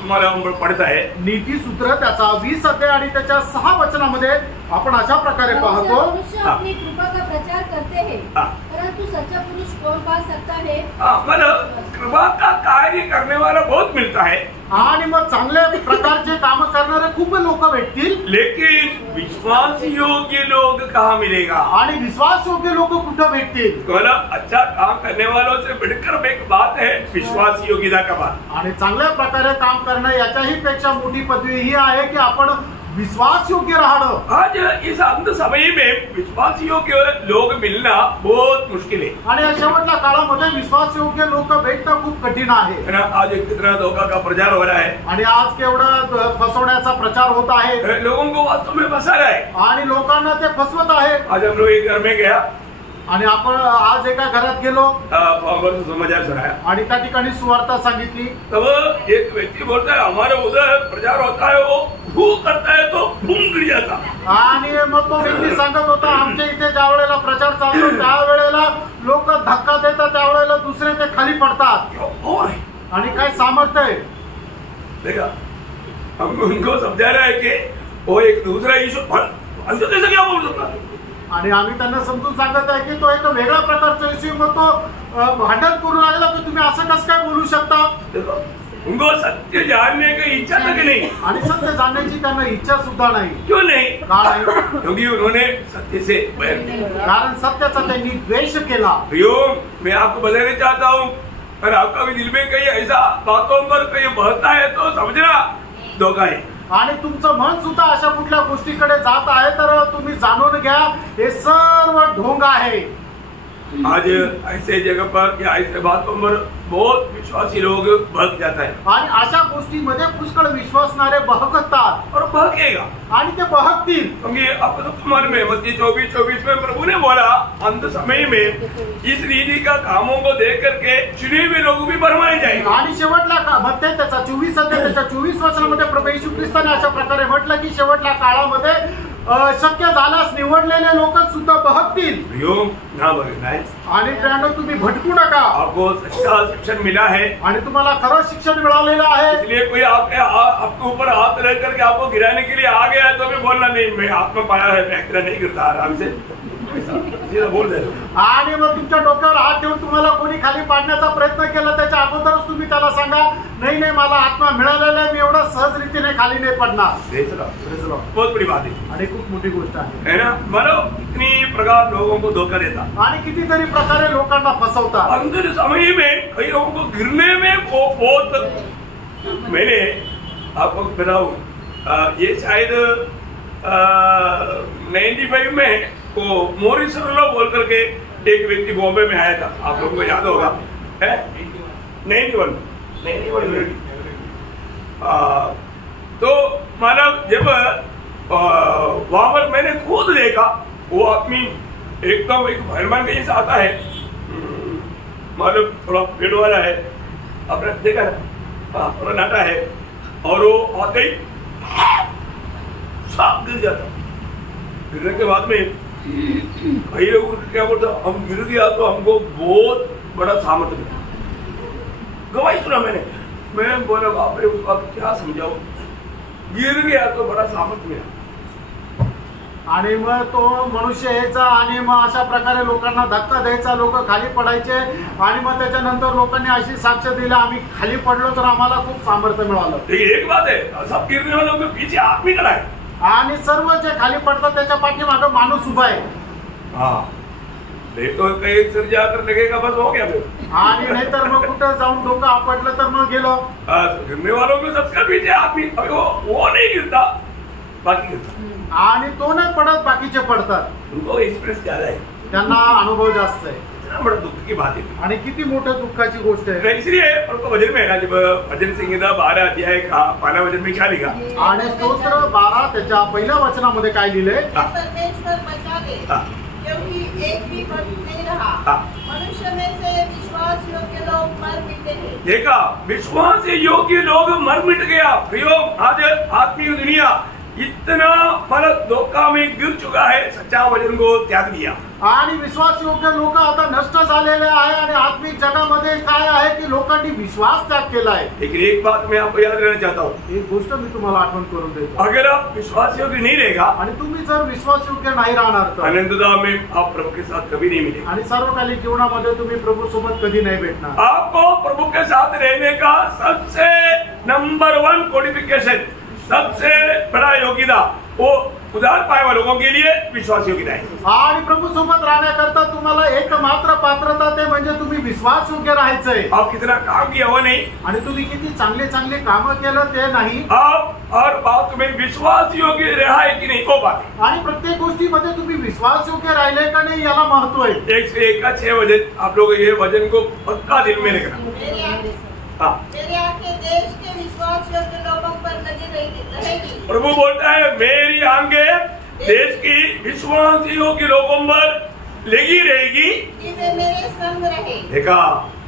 हमारा पढ़ता है. नीती सूत्र त्याचा 20 अध्याय आणि त्याच्या 6 वचनामध्ये आपण अशा प्रकारे पाहतो. मनुष्य अपनी कृपा का प्रचार करते हैं, परंतु सच्चा पुरुष कौन पा सकता है? मतलब कृपा का कार्य करने वाला बहुत मिलता है. आणि मग चांगल्या प्रकारचे काम करणारे खूप लोक भेटतील. लेकिन विश्वास योग्य लोग कहाँ मिलेगा? आणि विश्वास योग्य लोक कुठे भेटतील? मतलब अच्छा काम करने वालों से बढ़कर एक बात है विश्वास योग्यता का बात. आणि चांगल्या प्रकारे काम करणं याच्याही पेक्षा मोठी पदवी ही आहे की आपण विश्वास योग्य राहणं. आज इस अंत समय में विश्वास योग्य लोग मिलना बहुत मुश्किल है. आणि शेवटच्या काळामध्ये विश्वास योग्य लोक भेटणं खूप कठीण आहे. आज कितना धोखा का प्रचार हो रहा है. आणि आज केवढा फसवण्याचा प्रचार होत आहे. लोगों को वास्तव में फंसा रहा है. आणि लोकांना ते फसवत आहे. आज हम लोग एक घर में गया आणि आपण आज एका घरात गेलो समाचार सुनाया आणि त्या ठिकाणी सुवार्ता सांगितली. तब एक व्यक्ती बोलता है हमारे उधर प्रचार होता है वो भू करता है तो भूम गिर जाता. आणि मग तो व्यक्ती सांगत होता आमच्या इथे ज्या वेळेला प्रचार चालतो त्यावेळेला लोक धक्का देतात, त्यावेळेला दुसरे ते खाली पडतात. आणि काय सामर्थ्य आहे देखा. हम उनको समझा रहे हैं कि वो एक दूसरा इशू अंशु कैसे क्या बोल सकता. आणि आम्ही त्यांना समजून सांगत आहे की तो एक वेगळ्या प्रकारचा इश्यू मग तो भांडण करू लागला की तुम्ही असं कसं काय बोलू शकता. उनको सत्य जानने की इच्छा तक नहीं. आणि सत्य जाणण्याची त्यांना इच्छा सुद्धा नाही. क्यों नहीं? क्योंकि उन्होंने सत्य से कारण सत्याचा त्यांनी द्वेष केला. मैं आपको बताना चाहता हूँ अगर आपका भी दिल में कहीं ऐसा बातों पर कहीं बहता है तो समझना धोखा है. आणि तुमचं मन सुद्धा अशा कुठल्या गोष्टीकडे जात आहे तर तुम्ही जाणून घ्या हे सर्व ढोंग आहे. आज ऐसे जगह पर या ऐसे बातों पर बहुत विश्वासी लोग बहक जाता है. आणि अशा गोष्टीमध्ये पुष्कळ विश्वासणारे बहकतात और बहकेगा आणि ते बहकतील. क्योंकि आपको कुमार में मत्ती 24:24 में प्रभु ने बोला अंत समय में इस रीति का कामों को देख करके चुने हुए लोग भी भरमाए जाएंगे. आणि शेवटला मत्ती त्याचा 24 अध्याय त्याच्या 24 वचनामध्ये प्रभू येशू ख्रिस्ताने अशा प्रकारे म्हटलं की शेवटल्या काळामध्ये शक्य झाल्यास निवडलेले लोक सुद्धा बहकतील. आणि त्यानं तुम्ही भटकू नका. आपको सच्चा शिक्षण मिला है आणि तुम्हाला खरं शिक्षण मिळालेलं आहे. इसलिए कोई आपके ऊपर हाथ रख करके आपको गिराने के लिए आ गया तो भी बोलना नहीं मैं हाथ में पाया है मैं एक्रा नहीं गिरता आराम से बोल दे. आणि मग तुमच्या डोक्यावर हात ठेवून तुम्हाला कोणी कोणी खाली पाडण्याचा प्रयत्न केला त्याच्या अगोदरच तुम्ही त्याला सांगा नाही नहीं मला आत्मा मिळालेला आहे, मी एवढं सहज रीतीने खाली नाही पडणार. बहुत बड़ी बात है. आणि खूप मोठी गोष्ट आहे ना. मानो कितनी प्रकार लोगों को धोखा देता आणि कितीतरी प्रकारे लोकांना फसवतात. अंतिम समय में कई लोगों को गिरने में वो बहुत. मैंने आपको बताऊं, ये शायद 95 में वो मोरिस सरलो बोल करके एक व्यक्ति बॉम्बे में आया था, आप लोगों को याद होगा. 91 तो मानव जब वहां पर मैंने खुद देखा वो आदमी एकदम एक भगवान के जैसा आता है, मालूम थोड़ा पेड़ वाला है, आपने देखा ना, थोड़ा नाटा है, और वो आते ही साफ गिर जाता. गिरने के बाद में कई लोग क्या बोलता, हम गिर गया तो हमको बहुत बड़ा सामर्थ्य मिला. गवाही सुना मैं बोला बाप रे, उसको क्या समझाओ, गिर गया तो बड़ा सामर्थ्य मिला. आणि मग तो मनुष्य यायचा आणि मग अशा प्रकारे लोकांना धक्का द्यायचा, लोक खाली पडायचे आणि मग त्याच्यानंतर लोकांनी अशी साक्ष दिली आम्ही खाली पडलो तर आम्हाला खूप सामर्थ्य मिळालं. एक बात है, सब गिरने वालों के पीछे आदमी खड़ा है आणि सर्व जे खाली पडतात त्याच्या पाठीमागे माणूस उभा आहे. नहीं तो कहीं सिर जाकर लगेगा बस हो गया फिर. आणि नाहीतर मग कुठं जाऊन डोकं आपटलं तर मग गेलो. गिरने वालों के सबके पीछे आदमी, वो नहीं गिरता, बाकी गिरता. आणि तो नाही पडत, बाकीचे पडतात. उनको एक्सपीरियंस ज्यादा है, त्यांना अनुभव जास्त आहे. इतना बड़ा दुख की बात है. आणि किती मोठं दुःखाची गोष्ट आहे. इसलिए उनको वचन में है ना, जब भजन संहिता 12 अध्याय का पहला वचन में क्या लिखा, आणि स्तोत्र 12 त्याच्या पहिल्या वचनामध्ये काय लिहिलंय, परमेश्वर बचा ले क्योंकि एक भी मनुष्य नहीं रहा. मनुष्य में से विश्वास योग्य लोग मर मिटे हैं. देखा, विश्वास योग्य लोग मर मिट गया. प्रियो, आज आत्मीय दुनिया इतना परत धोखा में गिर चुका है, सच्चा वचन को त्याग दिया. आणि विश्वास योग्य लोक आता नष्ट झालेले आहे आणि आत्मिक जगामध्ये काय आहे की लोकांनी विश्वास त्याग केला आहे. लेकिन एक बात मैं आपको याद रहना चाहता हूँ, एक गोष्ट मी तुम्हाला आठवण करून देतो, अगर आप विश्वास योग्य नहीं रहेगा आणि तुम्ही जर विश्वास योग्य नाही राहणार तर अनंतता में आप प्रभु के साथ कभी नहीं मिलेंगे. आणि सर्वकालिक जीवनामध्ये तुम्ही प्रभू सोबत कधी नाही भेटणार. आपको प्रभु के साथ रहने का सबसे नंबर 1 क्वालिफिकेशन, सबसे बड़ा योग्यता वो उधार पाए वाले लोगों के लिए विश्वास योग्यता है. आणि प्रभू सोबत राहण्याकरता तुम्हाला एकमात्र पात्रता ते म्हणजे तुम्ही विश्वास योग्य राहायचंय. आप कितना काम किया हो नहीं, आणि तुम्ही किती चांगले चांगले कामं केलं ते नाही, आप हर बात में विश्वास योग्य रहा है कि नहीं वो बात है. आणि प्रत्येक गोष्टीमध्ये तुम्ही विश्वास योग्य राहिले का नाही याला महत्व आहे. 1 से 1 का 6 वचन, आप लोग ये वचन को पक्का दिल में रखना. मेरे आंखें देश के विश्वास योग्य लोगों पर लगी रहेगी. प्रभु बोलता है मेरी आंखें देश की विश्वास योग्य लोगों पर लगी रहेगी कि वे मेरे संग रहे. देखा,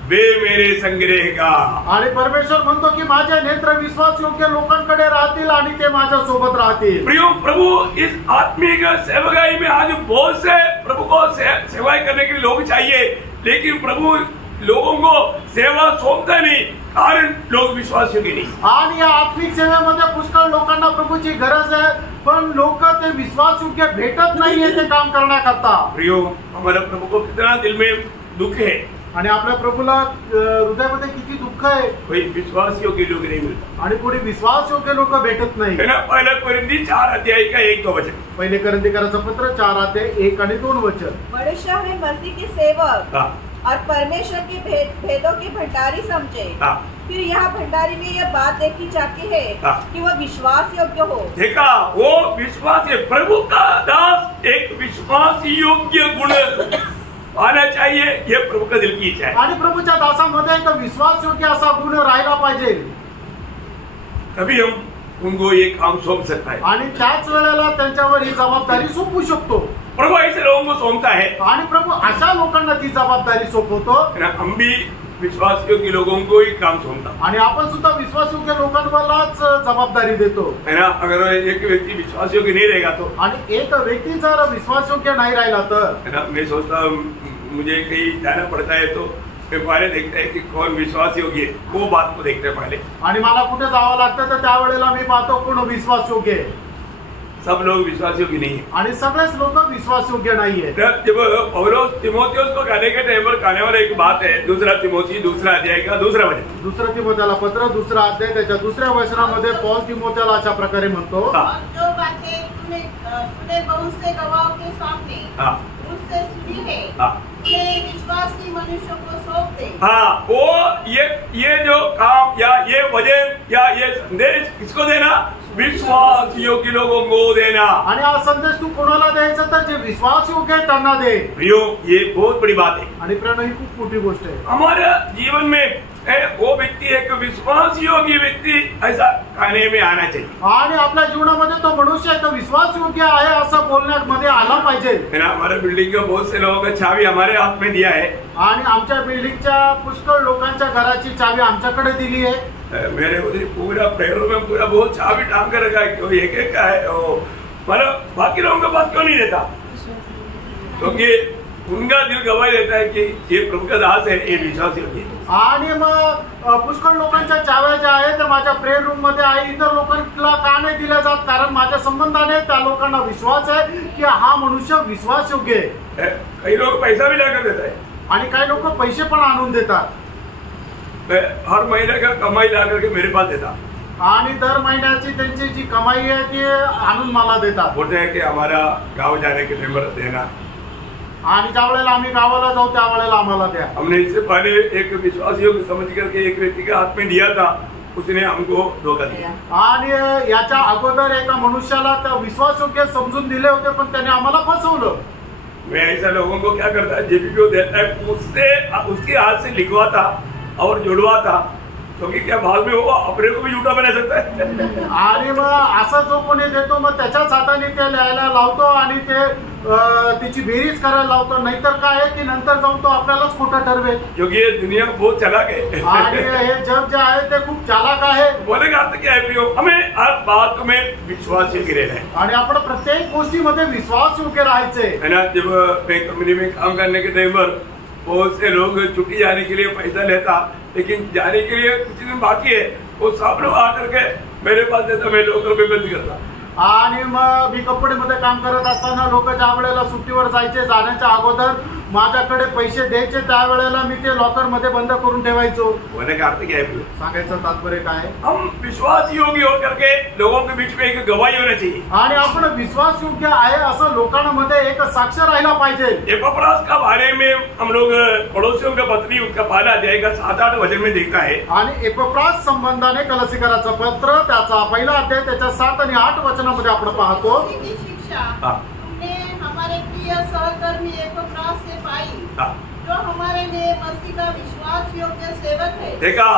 वे मेरे संग रहेगा. आणि परमेश्वर म्हणतो की माझे नेत्र विश्वास योग्य लोकांकडे राहतील आणि ते माझ्या सोबत राहतील. प्रियो, प्रभु इस आत्मिक सेवकाई में आज बहुत से प्रभु को सेवाएं करने के लिए लोग चाहिए, लेकिन प्रभु लोगों को सेवा सौंपता नहीं, कारण लोग विश्वास योग्य नहीं. आणि या आत्मिक सेवेमध्ये पुष्कळ लोकांना प्रभूची गरज आहे, पण लोक ते विश्वास योग्य भेटत नाहीये ते काम करण्याकरता. प्रियो, हमारा प्रभु को कितना दिल में दुख है, आणि आपल्या प्रभूला हृदयामध्ये किती दुःख आहे. कोई विश्वास योग्य लोग नहीं मिलता आणि कोणी विश्वास योग्य लोक भेटत नाही. है ना. पहला कोरिन्थी 4 अध्याय का 1-2 वचन. पहिले कोरिन्थीकरांचं पत्र 4 अध्याय 1 आणि 2 वचन. मनुष्य है मसीह के सेवक और परमेश्वर के भेदों की भंडारी समझे. फिर यहाँ भंडारी में यह बात देखी जाती है कि वह विश्वास योग्य हो. देखा, वो विश्वास है. प्रभु का दास एक विश्वास योग्य गुण आना चाहिए, ये प्रभु का दिल की इच्छा है. आणि प्रभूच्या दासामध्ये एक विश्वास योग्य असा गुण राहिला पाहिजे, तभी हम उनको ये काम सौंप सकता है. आणि त्याच वेळेला त्यांच्यावर ही जबाबदारी सोपवू शकतो. प्रभु ऐसे लोगों को सौंपता है, आणि प्रभु अशा लोकांना ती जबाबदारी सोपवतो. हम भी विश्वास योग्य लोगों को ही काम सौंपता. आणि आपण सुद्धा विश्वास योग्य लोकांवरच जबाबदारी देतो, है ना. अगर एक व्यक्ति विश्वास योग्य नहीं रहेगा तो, आणि एक व्यक्ती जर विश्वास योग्य नाही राहिला तर, है ना, मैं सोचता मुझे कहीं जाना पड़ता है तो मैं पहले देखता है कि कौन विश्वास योग्य है, वो बात को देखते हैं पहले. आणि मला कुठे जावं लागतं तर त्यावेळेला मी पाहतो कोण विश्वास योग्य आहे. सब लोग विश्वासयोग्य नहीं है। आणि सगळेच लोक विश्वासयोग्य नाहीये। जब पौलुस तिमोथियुस को कहने के टाइम पर कहने वाला एक बात है, दूसरा तिमोथी दूसरा अध्याय का दूसरा वचन, दुसरा तिमोथेला पत्र दुसरा अध्याय त्याच्या दुसऱ्या वचनामध्ये पौल तिमोथेला अशा प्रकारे म्हणतो, और जो बातें तूने बहुत से गवाहों के सामने मुझसे सुनी है, उन्हें विश्वासी मनुष्यों को सौंप दे। वो ये जो काम या ये वचन या ये संदेश किसको देना? विश्वास योग्य लोगों को देना। आणि हा संदेश तू कोणाला द्यायचा तर जे विश्वास योग्य आहे त्यांना दे। प्रियो, ये बहुत बड़ी बात है। आणि प्रियो, ही खूप मोठी गोष्ट आहे। हमारे जीवन में वो व्यक्ति एक विश्वास योग्य व्यक्ति ऐसा कहने में आना चाहिए। आणि आपल्या जीवनामध्ये तो मनुष्य एक विश्वास योग्य आहे असं बोलण्यामध्ये आला पाहिजे। हमारे बिल्डिंग का बहुत से लोगों का चाबी हमारे हाथ में दिया है आणि आमच्या बिल्डिंगच्या पुष्कळ लोकांच्या घराची चावी आमच्याकडे दिली आहे। मेरे उधर पूरा पैरों में पूरा बहुत चाबी टांग कर रखा है, क्यों एक एक का है, मतलब बाकी लोगों के पास क्यों नहीं देता? क्योंकि उनका दिल गवाही देता है कि ये प्रभु का दास है, ये विश्वास योग्य है। आणि मग पुष्कळ लोकांच्या चाव्या ज्या आहेत त्या माझ्या प्रेयर रूम मध्ये आहे, इतर लोकांना का नाही दिल्या जात? कारण माझ्या संबंधाने त्या लोकांना विश्वास आहे की हा मनुष्य विश्वास योग्य आहे। कई लोग पैसा भी लाकर देता है आणि काही लोक पैसे पण आणून देतात, हर महीने का कमाई ला करके मेरे पास देता, आणि दर महिन्याची त्यांची जी कमाई आहे ती आणून मला देतात। बोलते हैं कि हमारा गाँव जाने के लिए मदद देना, आणि ज्या वेळेला आम्ही गावाला जाऊ त्या वेळेला आम्हाला द्या। हमने इससे पहले एक विश्वास योग्य समझ करके एक व्यक्ति के हाथ में दिया था, उसने हमको धोखा दिया। आणि याच्या अगोदर एका मनुष्याला त्या विश्वास योग्य समजून दिले होते पण त्याने आम्हाला फसवलं। मैं ऐसा लोगों को क्या करता है, जेबीपी देता है उससे उसके हाथ से लिखवाता और जुड़वाता, क्योंकि क्या बाद में वो अपने को भी झूठा बना सकता है। आणि मग असा जो कोणी देतो मग त्याच्याच हाताने ते लिहायला लावतो आणि ते तिची बेरीज करायला लावतो, नाहीतर काय आहे की नंतर जाऊन तो आपल्यालाच खोटा ठरवेल। क्योंकि ये दुनिया बहुत चालाक है आणि हे जग जे आहे ते खूप चालाक आहे। बोले का अर्थ क्या है प्रियो? हमें हर बात में विश्वास योग्य रहना है आणि आपण प्रत्येक गोष्टीमध्ये विश्वास योग्य राहायचे है ना। जब मैं कंपनी में काम करने के टाइम पर बहुत से लोग छुट्टी जाने के लिए पैसा लेता, लेकिन जाने के लिए कुछ दिन बाकी है, वो सब लोग आकर के मेरे पास देता, मैं लॉकर में बंद करता। आणि मग मी कंपनीमध्ये काम करत असताना लोक ज्या वेळेला सुट्टीवर जायचे जाण्याच्या अगोदर माझ्याकडे पैसे द्यायचे, त्यावेळेला मी ते लॉकर मध्ये बंद करून ठेवायचो। बोलने का अर्थ क्या है? सांगायचं तात्पर्य काय आहे? हम विश्वास योग्य होकर के लोगों के बीच में एक गवाही होना चाहिए, आणि आपण विश्वास योग्य आहे असं लोकांमध्ये एक साक्ष राहिला पाहिजे। एपफ्रास का बारे में हम लोग पड़ोसियों का पत्री उसका पहला अध्याय का 7-8 वचन में देखता है। आणि एपफ्रास संबंधाने कलसीकराचं पत्र त्याचा पहिला अध्याय त्याच्या 7 आणि 8 वचनामध्ये आपण पाहतो। शिक्षा हमने हमारे प्रिय सहकर्मी एपफ्रास से पाई, जो हमारे लिए मसीह का विश्वास योग्य सेवक है। देखा,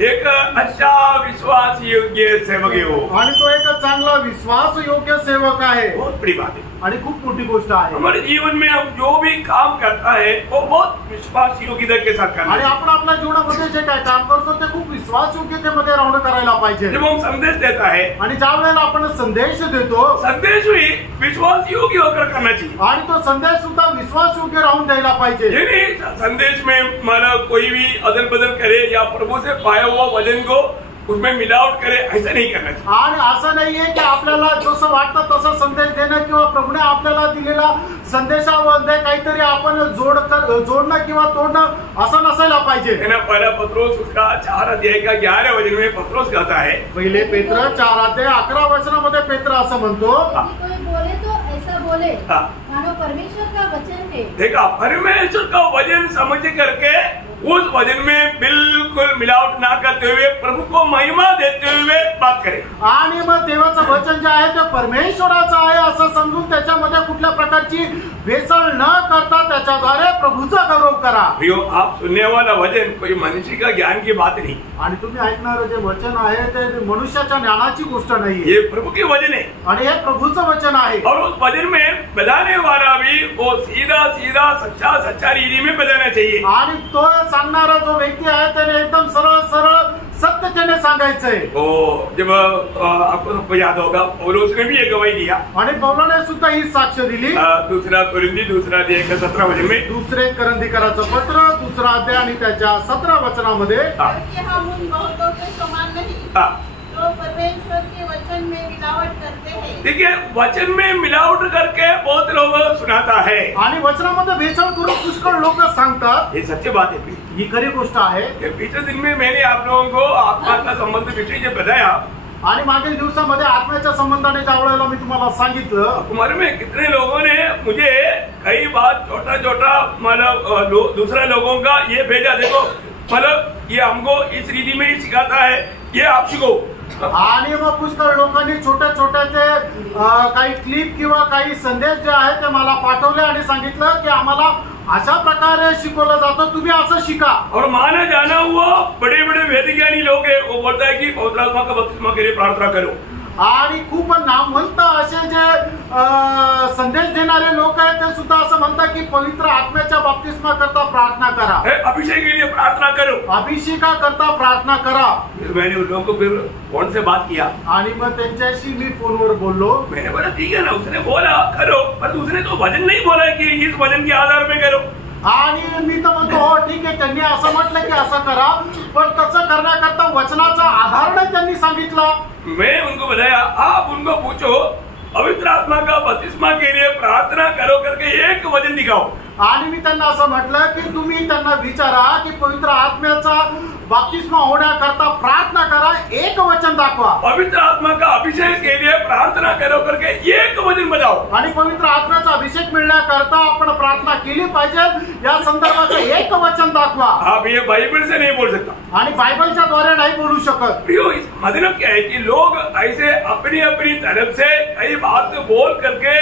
एक अच्छा विश्वास योग्य सेवक है वो, आणि तो एक चांगला विश्वास योग्य सेवक आहे। बहुत बड़ी बात है आणि खूप मोठी गोष्ट आहे। हमारे जीवन में हम जो भी काम करता है वो बहुत विश्वास योग्यता के साथ करना आणि है। आपण आपल्या जीवनामध्ये जे काय काम करतो ते खूप विश्वास योग्यतेमध्ये राहून करायला पाहिजे। जब हम संदेश देता है, आणि ज्या वेळेला आपण संदेश देतो संदेश भी विश्वास योग्य होकर करना चाहिए, आणि तो संदेश सुद्धा विश्वास योग्य राहून द्यायला पाहिजे। ये नहीं संदेश में माना कोई भी अदल बदल करे या प्रभु से पाया हुआ वचन को उसमें मिलावट करे, ऐसा नहीं करना चाहिए। आणि असं नाहीये की आपल्याला जसं वाटतं तसं संदेश देणं किंवा प्रभूने आपल्याला दिलेला संदेशामध्ये काहीतरी आपण जोडणं किंवा तोडणं असं नसायला पाहिजे। पहला पत्रोस उसका 4 अध्याय का 11 वचन में पत्रोस कहता है, पहिले पेत्र 4 अध्याय 11 वचनामध्ये पेत्र असं म्हणतो, कोई बोले तो ऐसा बोले मानो परमेश्वर का वचन है। देखा, परमेश्वर का वचन समझ करके उस वचन में बिल्कुल मिलावट ना करते हुए प्रभु को महिमा देते हुए बात करे। आणि मग देवाचं वचन जे आहे ते परमेश्वराचं आहे असं समजून त्याच्यामध्ये कुठल्या प्रकारची भेसळ न करता त्याच्याद्वारे प्रभूचा गौरव करा। प्रियो, आप सुनने वाला वचन कोई मनुष्य का ज्ञान की बात नहीं, आणि तुम्ही ऐकणारं जे वचन आहे ते मनुष्याच्या ज्ञानाची गोष्ट नाही, ये प्रभु के वचन है आणि हे प्रभूचं वचन आहे। और उस वचन में बताने वाला भी वो सीधा सीधा सच्चा सच्चा रीति में बताना चाहिए। आणि तो सांगणारा जो व्यक्ती आहे त्याने एकदम सरळ सरळ सत्यतेने सांगायचंय। जब आपको सबको याद होगा, पौलुस ने भी एक गवाही दिया, आणि पौलाने सुद्धा ही साक्ष दिली। दूसरा कोरिंथी दूसरा अध्याय का 17 वचन में, दुसरे करंदीकराचं पत्र दुसरा अध्याय आणि त्याच्या 17 वचनामध्ये, हम उन बहुतों के समान नहीं, जो परमेश्वर के वचन वचन में मिलावट करते हैं। देखिए, वचन में मिलावट करके बहुत लोग सुनाता है, आणि वचनामध्ये भेसळ करून पुष्कळ लोक सांगतात. ये सच्ची बात है। ही खरी गोष्ट आहे. ये पिछले दिन में मैंने आप लोगों को आत्मा का संबंध विषय जो बताया, आणि मागील दिवसामध्ये आत्म्याच्या संबंधाने ज्या वेळेला मी तुम्हाला सांगितलं, हमारे में कितने लोगों ने मुझे कई बार छोटा छोटा मतलब दूसरे लोगों का ये भेजा, देखो मतलब ये हमको इस रीति में ही सिखाता है, ये आप सीखो। आणि मग पुष्कळ लोकांनी छोट्या छोट्या ते काही क्लिप किंवा काही संदेश जे आहे ते मला पाठवले आणि सांगितलं की आम्हाला अशा प्रकारे शिकवलं जातं, तुम्ही असं शिका. और माना जाना हुआ बड़े बड़े वेदज्ञानी लोग है, वो बोलता है कि पवित्र आत्मा का बपतिस्मा के लिए प्रार्थना करो. आणि खूप नामवंत असे जे संदेश देणारे लोक आहेत ते सुद्धा असं म्हणतात की पवित्र आत्म्याच्या बपतिस्मा करता प्रार्थना करा, अभिषेक के लिए प्रार्थना करो, अभिषेका करता प्रार्थना करा. मैंने उन लोगों को फिर फोन से बात किया आणि मग त्यांच्याशी मी फोनवर बोललो. मैंने बोला ठीक है ना, उसने बोला करो, पर उसने तो वचन नहीं बोला है कि इस वचन के आधार पे करो. आणि मी तर म्हणतो हो ठीक आहे, त्यांनी असं म्हटलं की असं करा, पण तसं करण्याकरता वचनाचा आधार नाही त्यांनी सांगितला. मैं उनको बताया, आप उनको पूछो पवित्र आत्मा का बपतिस्मा के लिए प्रार्थना करो करके एक वचन दिखाओ. आणि मी त्यांना असं म्हटलं की तुम्ही त्यांना विचारा की पवित्र आत्म्याचा बपतिस्मा होण्याकरता प्रार्थना करा, एक वचन दाखवा. पवित्र आत्मा का अभिषेक के लिए प्रार्थना करो करके एक वचन बताओ. आणि पवित्र आत्म्याचा अभिषेक मिळण्याकरता आपण प्रार्थना केली पाहिजे, या संदर्भाचं एक वचन दाखवा. आप ये बाइबल से नहीं बोल सकता, आणि बायबलच्या द्वारे नाही बोलू शकत. प्रियो, इस मतलब क्या है कि लोग ऐसे अपनी अपनी तरफ से कई बात बोल करके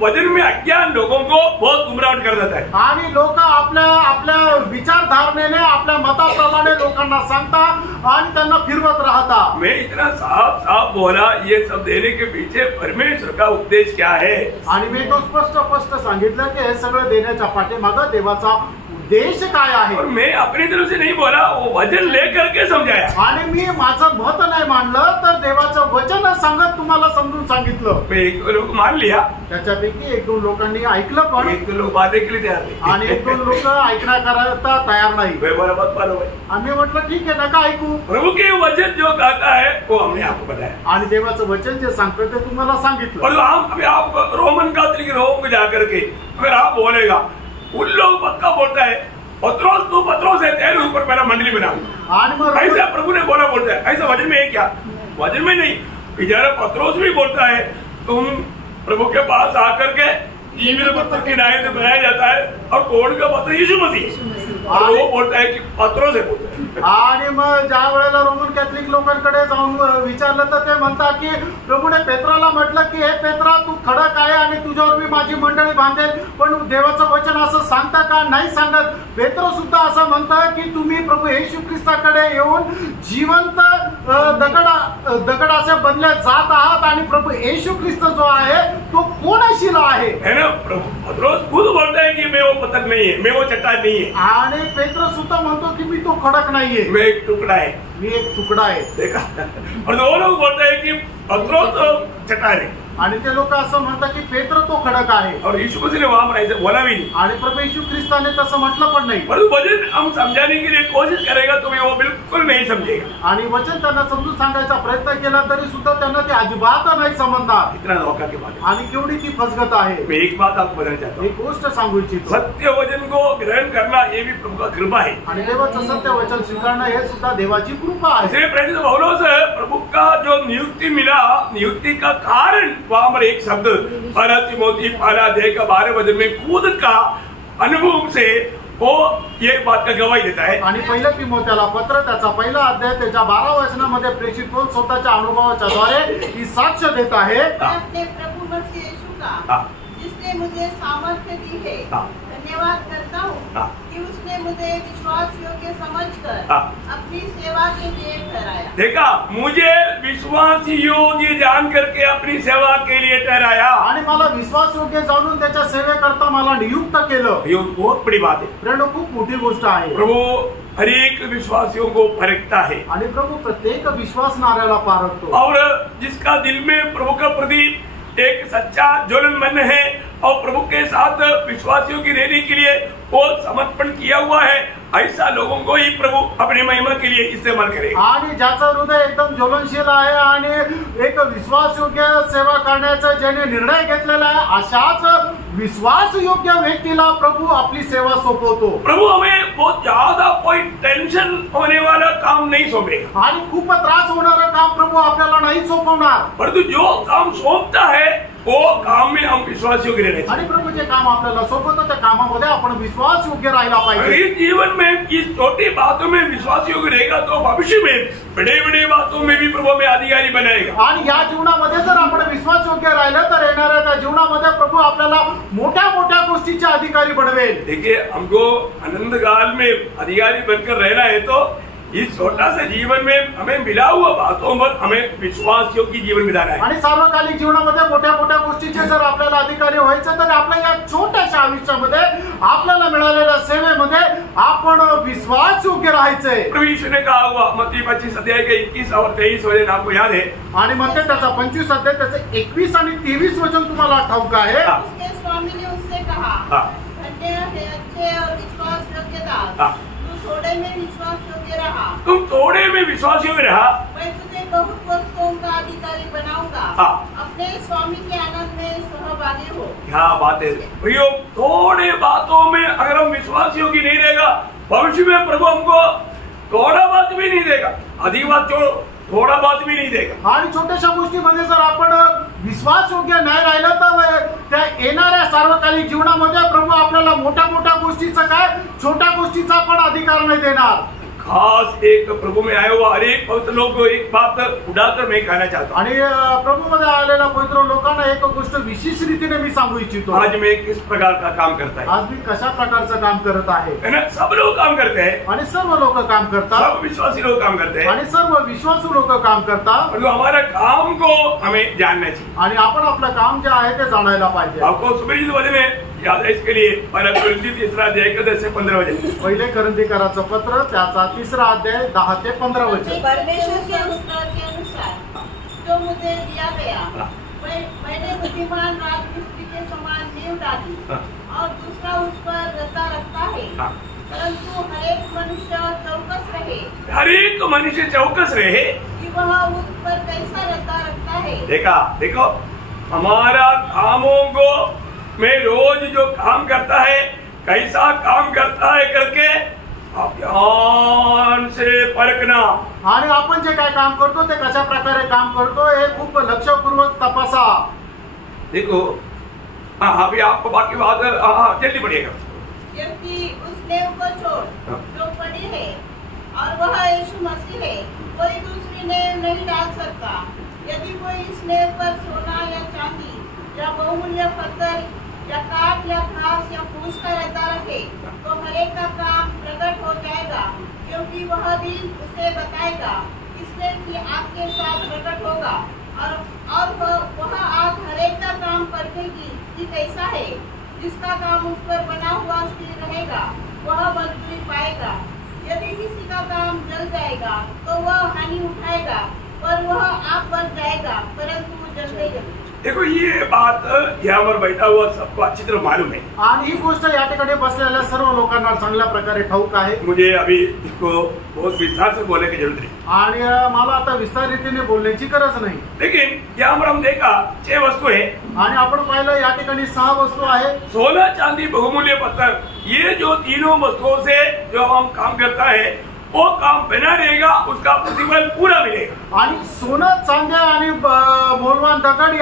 वचन में अज्ञान लोगों को बहुत गुमराह कर देता है. आणि लोक आपल्या आपल्या विचारधारणेने आपल्या मताप्रमाणे लोकांना सांगतात आणि त्यांना फिरवत राहतात. मैं इतना साफ साफ बोला, ये सब देने के पीछे परमेश्वर का उपदेश क्या है. आणि मी तो स्पष्ट सांगितलं की हे सगळं देण्याच्या पाठीमागं देवाचा उद्देश काय आहे. और मैं अपनी तरफ से नहीं बोला, वो वचन लेकर के समझाया. आणि मी माझं मत नाही मांडलं, तर देवाचं वचन सांगत तुम्हाला समजून सांगितलं. मैं एक दो लोग मान लिया, त्याच्यापैकी एक दोन लोकांनी ऐकलं, पण एक दो लोग बातें के लिए तैयार नहीं. आणि एक दोन लोक ऐकण्याकरता तयार नाही. बरोबर. आम्ही म्हटलं ठीक आहे, नका ऐकू. प्रभु के वचन जो कहता है वो हमने आपको बताया, आणि देवाचं वचन जे सांगतं ते तुम्हाला सांगितलं. और हम अभी आप रोमन कैथोलिक रोम में जाकर के अगर आप बोलेगा, उन लोग पक्का बोलता है पत्रोस, तू पत्रोस है, तेरे ऊपर मेरा मंडली बनाऊंगा. आणि मग ऐसा प्रभु ने बोलता है, ऐसा वचन में है क्या? वचन में नहीं. इधर पत्रोस भी बोलता है तुम प्रभु के पास आकर के जीवित पत्र के नाम से बनाया जाता है, और कौन का पत्र? यीशु मसीह. और वो बोलता है कि पत्रोस है. आणि मग ज्या वेळेला रोमन कॅथलिक लोकांकडे जाऊन विचारलं तर ते म्हणतात की प्रभूने पेत्राला म्हटलं की हे पेत्रा, तू खडक आहे आणि तुझ्यावर मी माझी मंडळी बांधेल. पण देवाचं वचन असं सांगता का? नाही सांगत. पेत्र सुद्धा असं म्हणतं की तुम्ही प्रभू येशू ख्रिस्ताकडे येऊन जिवंत दगड असे बनले जात आहात, आणि प्रभू येशू ख्रिस्त जो आहे तो कोणाशीला आहे. पत्रोस खुद बोलता है कि मैं वो पत्थर नहीं है, मैं वो चट्टान नहीं है. आणि पेत्र सुद्धा म्हणतो की मी तो खडक नाहीये, मैं एक टुकड़ा है. मी एक तुकडा आहे. देखा. और दो लोग बोलते हैं कि पत्रोस चट्टान है, आणि ते लोक असं म्हणतात की पेत्र तो खडक आहे. और यीशु मसीह ने वहां पर ऐसे बोला भी नहीं. आणि प्रभू येशू ख्रिस्ताने तसं म्हटलं पण नाही. परंतु वचन हम समझाने के लिए कोशिश करेगा तो वो बिल्कुल नहीं समझेगा. आणि वचन त्यांना समजून सांगायचा प्रयत्न केला तरी सुद्धा त्यांना ते अजिबात नाही समजणार. इतना धोखा के बाद आणि केवढी ती फसगत आहे. मैं एक बात आपको बताना चाहता हूँ, एक गोष्ट सांगू इच्छितो. सत्य वचन को ग्रहण करना ये भी प्रभु का कृपा है. आणि देवाचं सत्य वचन स्वीकारणं हे सुद्धा देवाची कृपा आहे. इसलिए प्रेरित पौलुस प्रभु का जो नियुक्ति मिला, नियुक्ति का कारण वहां पर एक शब्द पहला तिमोथी पहला अध्याय का 12 वचन में खुद का अनुभव से वो ये बात का गवाही देता है. आणि पहिलं तिमोथेला पत्र त्याचा पहिला अध्याय त्याच्या 12 वचनामध्ये प्रेषित पौल स्वतःच्या अनुभवाच्या द्वारे ही साक्ष देत आहे. अपने प्रभु मसीह यीशु का जिसने मुझे सामर्थ्य दी है धन्यवाद करता हूँ कि उसने मुझे विश्वास योग्य समझकर अपनी सेवा के लिए ठहराया. देखा, मुझे विश्वास योग्य जान करके अपनी सेवा के लिए ठहराया. आणि मला विश्वास योग्य जाणून त्याच्या सेवेकरता मला नियुक्त केलं. ये बहुत बड़ी बात है. प्रेरणा खूप मोठी गोष्ट आहे. प्रभु हर एक विश्वासियों को परखता है, आणि प्रभू प्रत्येक विश्वासणाऱ्याला पारखतो. और जिसका दिल में प्रभु का प्रति एक सच्चा ज्वलन मन है और प्रभु के साथ विश्वासियों की रहने के लिए वो समर्पण किया हुआ है, ऐसा लोगों को ही प्रभु अपनी महिमा के लिए इस्तेमाल करेगा। आणि ज्याचं हृदय एकदम ज्वलनशील आहे आणि एक विश्वासयोग्य सेवा करण्याचा ज्याने निर्णय घेतलेला आहे, अशाच विश्वासयोग्य व्यक्तीला प्रभु आपली सेवा सोपवतो। प्रभु हमें बहुत ज्यादा कोई टेंशन होने वाला काम नहीं सौंपेगा आणि खूप त्रास होणारं काम प्रभु आपल्याला नाही सोपवणार, परंतु जो काम सौंपता है वो काम में हम विश्वास योग्य रहने चाहिए। आणि प्रभु जे काम आपल्याला सोपवतो त्या कामामध्ये आपण विश्वास योग्य राहिला पाहिजे। इस जीवन में इस छोटी बातों में विश्वास योग्य रहेगा तो भविष्य में बड़े बड़े बातों में भी प्रभु में अधिकारी बनाएगा। आणि या जीवनामध्ये जर आपण विश्वास योग्य राहिलं तर येणाऱ्या त्या जीवनामध्ये प्रभु आपल्याला मोठ्या मोठ्या गोष्टीचे अधिकारी बनवेल। देखिए, हमको आनंद काल में अधिकारी बनकर रहना है तो इस छोटा से जीवन में हमें मिला हुआ बातों पर हमें विश्वास योग्य जीवन बिताना है। आणि सार्वकालिक जीवनामध्ये मोठ्या मोठ्या गोष्टीचे जर आपल्याला अधिकारी व्हायचं तर आपल्या या छोट्याशा आयुष्यामध्ये आपल्याला मिळालेल्या सेवेमध्ये आपण विश्वास योग्य राहायचंय। प्रभु यीशु ने कहा हुआ मत्ती 25 अध्याय के 21 और 23 वचन आपको याद है? आणि मग त्याचा 25 अध्याय त्याचे 21 आणि 23 वचन तुम्हाला ठाऊक आहे। उसके स्वामी ने उससे कहा, धन्य है अच्छे और विश्वास योग्य दास, थोड़े में विश्वास योग्य रहा, तुम थोड़े में विश्वास योग्य रहा, मैं तुझे बहुत वस्तुओं का अधिकारी बनाऊंगा, अपने स्वामी के आनंद में सहभागी हो। क्या बात है भैया, थोड़े बातों में अगर हम विश्वास योग्य नहीं रहेगा, भविष्य में प्रभु हमको थोड़ा बात भी नहीं देगा, अधिक बात छोड़ो, थोड़ा बात भी नहीं देगा। आणि छोट्याशा गोष्टीमध्ये जर आपण विश्वास योग्य नाही राहिलं तर त्या येणाऱ्या सार्वकालिक जीवनामध्ये प्रभु आपल्याला मोठ्या मोठ्या गोष्टीचा काय छोट्या गोष्टीचा पण अधिकार नाही देणार। खास एक प्रभु में आया हुआ अनेक पवित्र लोग को एक बात उड़ाकर मैं कहना चाहता हूँ। आणि प्रभु मध्ये आलेल्या पवित्र लोकांना एक गोष्ट विशेष रीतीने मी सांगू इच्छितो। आज मैं किस प्रकार का काम करता है, आज मी कशा प्रकारचं काम करत आहे, है ना? सब लोग काम करते हैं आणि सर्व लोक काम करतात, सब विश्वासी लोग काम करते हैं आणि सर्व विश्वासू लोक काम करतात, और हमारा काम को हमें जानना चाहिए। आणि आपण आपलं काम जे आहे ते जाणायला पाहिजे। आपको सुपरिचित वचन है, याद है इसके लिए पहला कोरिन्थी 3 अध्याय 1 से 15 वचन। पहिले कोरिन्थीकराचं पत्र त्याचा 3 अध्याय 10 ते 15 वचन। परमेश्वर के उत्तर के अनुसार जो मुझे दिया गया, मैंने बुद्धिमान राजमिस्त्री के समान नींव डाली और दूसरा उस पर रचा रखता है, परंतु हर एक मनुष्य चौकस रहे। हर एक मनुष्य चौकस रहे कि वह उस पर कैसा रचा रखता है। देखो हमारा कामों को में रोज जो काम करता है कैसा काम करता है करके आप ध्यान से परखना। आणि आपण जे काय काम करतो ते कशा प्रकारे काम करतो हे खूप लक्षपूर्वक तपासा। देखो अभी आपको बाकी बात जल्दी पड़ेगा, क्योंकि उस नेव को छोड़ जो पड़ी है और वह यीशु मसीह है, कोई दूसरी नेव नहीं डाल सकता। यदि कोई इस नेव पर सोना या चांदी या बहुमूल्य पत्थर या काठ या घास या फूस का रचा रखे तो हर एक का काम प्रकट हो जाएगा, क्योंकि वह दिन उसे बताएगा, इसलिए कि आग के साथ प्रकट होगा और वह आग हर एक का काम परखेगी कि कैसा है। जिसका काम उस पर बना हुआ स्थिर रहेगा वह मजदूरी पाएगा। यदि किसी का काम जल जाएगा तो वह हानि उठाएगा, पर वह आग बन जाएगा, परंतु जलते जलते। देखो ये बात यहाँ पर बैठा हुआ सबको अच्छी तरह मालूम है, आणि ही गोष्ट या ठिकाणी बसलेल्या सर्व लोकांना चांगल्या प्रकारे ठाऊक आहे। मुझे अभी इसको बहुत विस्तार से बोलने की जरूरत नहीं, आणि मला आता विस्तार रीतीने बोलण्याची गरज नाही। लेकिन यहाँ पर हम देखा 6 वस्तु है आणि आपण पाहिलं या ठिकाणी 6 वस्तू आहे। सोना चांदी बहुमूल्य पत्थर, ये जो तीनों वस्तुओं से जो हम काम करता है वो काम बना रहेगा, उसका प्रतिफल पूरा मिलेगा। आणि सोनं चांदी आणि मौल्यवान दगड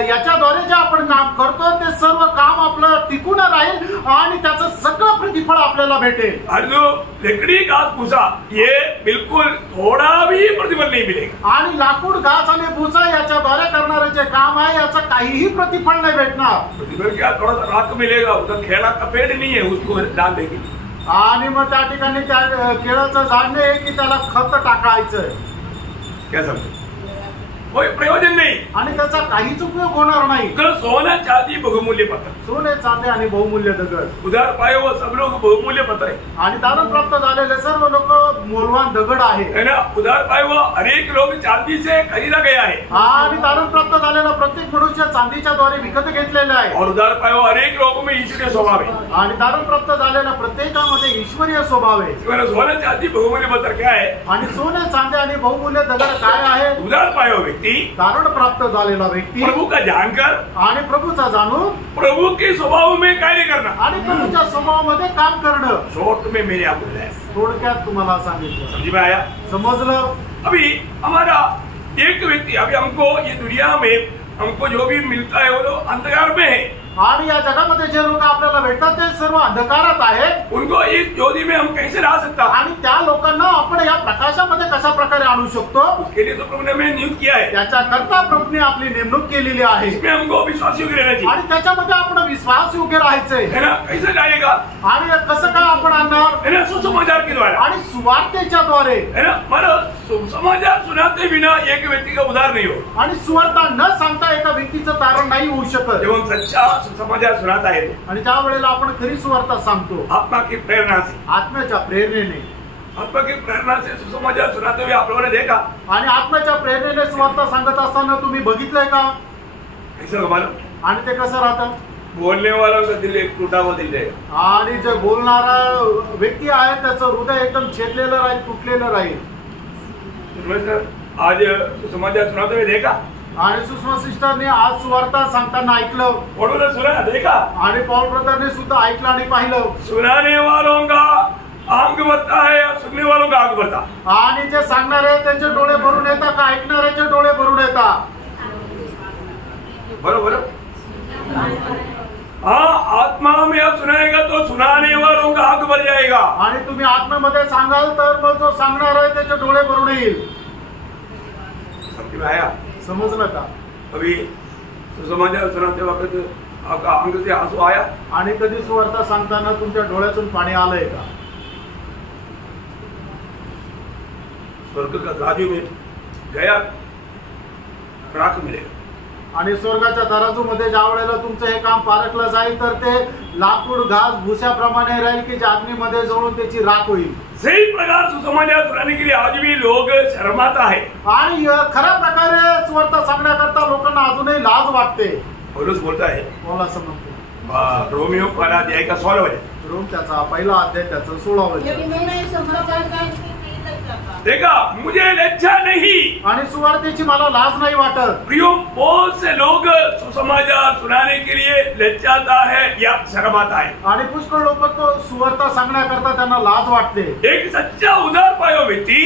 याच्याद्वारे जे आपण काम करतो ते सर्व काम आपलं टिकून राहील आणि त्याचं सगळं प्रतिफळ आपल्याला भेटेल। और जो लकड़ी घास भूसा ये बिल्कुल थोड़ा भी प्रतिफल नहीं मिलेगा। आणि लाकूड घास आणि भुसा याच्याद्वारे करणारे जे काम आहे याचं काहीही प्रतिफळ नाही भेटणार। प्रतिफल क्या, थोड़ा सा राख मिलेगा, उधर खेड़ा का पेड़ नहीं है उसको डाल देंगे, आणि मग त्या ठिकाणी त्या केळाचं झाड नाही की त्याला खत टाकायचं। क्या समझे? कोई प्रयोजन नहीं आणि त्याचा काहीच उपयोग होणार नाही. कारण सोना चांदी बहुमूल्य पत्थर, सोने चांदी आणि बहुमूल्य दगड, उधार पाए वो सब लोग बहुमूल्य पत्थर है. आणि दान प्राप्त झालेले सर्व लोक मौल्यवान दगड आहे. है ना. उधार पाए वो अनेक लोग चांदी से खरीदा गया है आणि दान प्राप्त झालेला प्रत्येक मनुष्य चांदीच्या द्वारे विकत घेतलेला आहे. और उधार पाए वो अनेक लोगों में ईश्वरीय स्वभाव है. आणि दान प्राप्त झालेल्या प्रत्येकामध्ये ईश्वरीय स्वभाव आहे. सोना चांदी बहुमूल्य पत्थर क्या है? आणि सोने चांदी आणि बहुमूल्य दगड काय आहे? उधार पाए वो व्यक्ति दान प्राप्त झालेला व्यक्ती प्रभु का जानकर आणि प्रभूचा जाणून प्रभु के स्वभाव में कार्य करना आणि प्रभूच्या स्वभावामध्ये काम करणं. शॉर्ट में मेरे आपको बताया, थोडक्यात तुम्हाला सांगितलं. समझ में आया? समजलं? अभी हमारा एक व्यक्ती, अभी हमको ये दुनिया में हमको जो भी मिलता है वो लोग अंधकार में है. आणि या जगामध्ये जे लोक आपल्याला भेटतात ते सर्व अंधकारात आहेत. उनको इस ज्योति में हम कैसे ला सकता? आणि त्या लोकांना आपण या प्रकाशामध्ये कशा प्रकारे आणू शकतो? उसके लिए तो प्रभु ने हमें नियुक्त किया है. त्याच्याकरता प्रभूने आपली नेमणूक केलेली आहे. इसमें हमको विश्वास योग्य रहना चाहिए. आणि त्याच्यामध्ये आपण विश्वास योग्य राहायचंय. है ना. कैसे जाएगा? आणि कसं काय आपण आणणार? है ना. सुसमाचार के द्वारा. आणि सुवार्तेच्या द्वारे. है ना. मला सुसमाचार सुनाते बिना एक व्यक्ति का उद्धार नहीं हो. आणि सुवार्ता न सांगता एका व्यक्तीचं तारण नाही होऊ शकत. जब हम सच्चा सुसमाचार सुनाता है आणि ज्या वेळेला आपण खरी सुवार्ता सांगतो आत्मा की प्रेरणा से, आत्म्याच्या प्रेरणेने, आत्मा की प्रेरणा से सुसमाचार सुनाते हुए आप लोगों ने देखा. आणि आत्म्याच्या प्रेरणेने सुवार्ता सांगत असताना तुम्ही बघितलंय का? कैसे मालूम? आणि ते कसं राहतं? बोलने वालों का दिल एक टूटा हुआ दिल है. आणि जे बोलणारा व्यक्ती आहे त्याचं हृदय एकदम छेदलेलं राहील, तुटलेलं राहील. आज सुसमाचार सुनाते हुए देखा. आणि सुषमा सिस्टरने आज सुवार्ता सांगताना ऐकलं. पौलुस ने सुना, देखा. आणि पॉल ब्रदरने सुद्धा ऐकलं आणि पाहिलं. सुनाने वालों का आंग भरता है या सुनने वालों का आंग भरता? आणि जे सांगणारे त्यांचे डोळे भरून येतात का ऐकणाऱ्याचे डोळे भरून येतात? बरोबर. हाँ, आत्मा में आप सुनाएगा तो सुनाने वालों का आंग भर जाएगा. आणि तुम्ही आत्म्यामध्ये सांगाल तर मग जो सांगणार आहे त्याचे डोळे भरून येईल. समझ में आया? समजलं का? अभी सुसमाचार सुनाते वक्त आपका आंग से आंसू आया? आणि कधी सुवार्ता सांगताना तुमच्या डोळ्यातून पाणी आलंय का? स्वर्ग का तराजू में गया राख मिलेगा. आणि स्वर्गाच्या तराजूमध्ये ज्या वेळेला तुमचं हे काम पारखलं जाईल तर ते लाकूड घास भुस्याप्रमाणे राहील की जे अग्नीमध्ये जळून त्याची राख होईल. सही प्रकार सुसमाचार सुनाने के लिए आज भी लोग शर्माता है. आणि खऱ्या प्रकारे सुवार्ता सांगण्याकरता लोकांना अजूनही लाज वाटते. पौलुस बोलता है बोला समजतो. रोमियो पहिला अध्याय का 16 वचन. रोम त्याचा पहिला अध्याय त्याचं 16 वचन. यदि मैंने समाचार का देखा, मुझे लज्जा नहीं. आणि सुवार्तेची मला लाज नाही वाटत. प्रियो, बहुत से लोग सुसमाचार सुनाने के लिए लज्जाता है या शर्माता है. आणि पुष्कळ लोक तो सुवार्ता सांगण्याकरता त्यांना लाज वाटते. एक सच्चा उधार पायो व्यक्ति,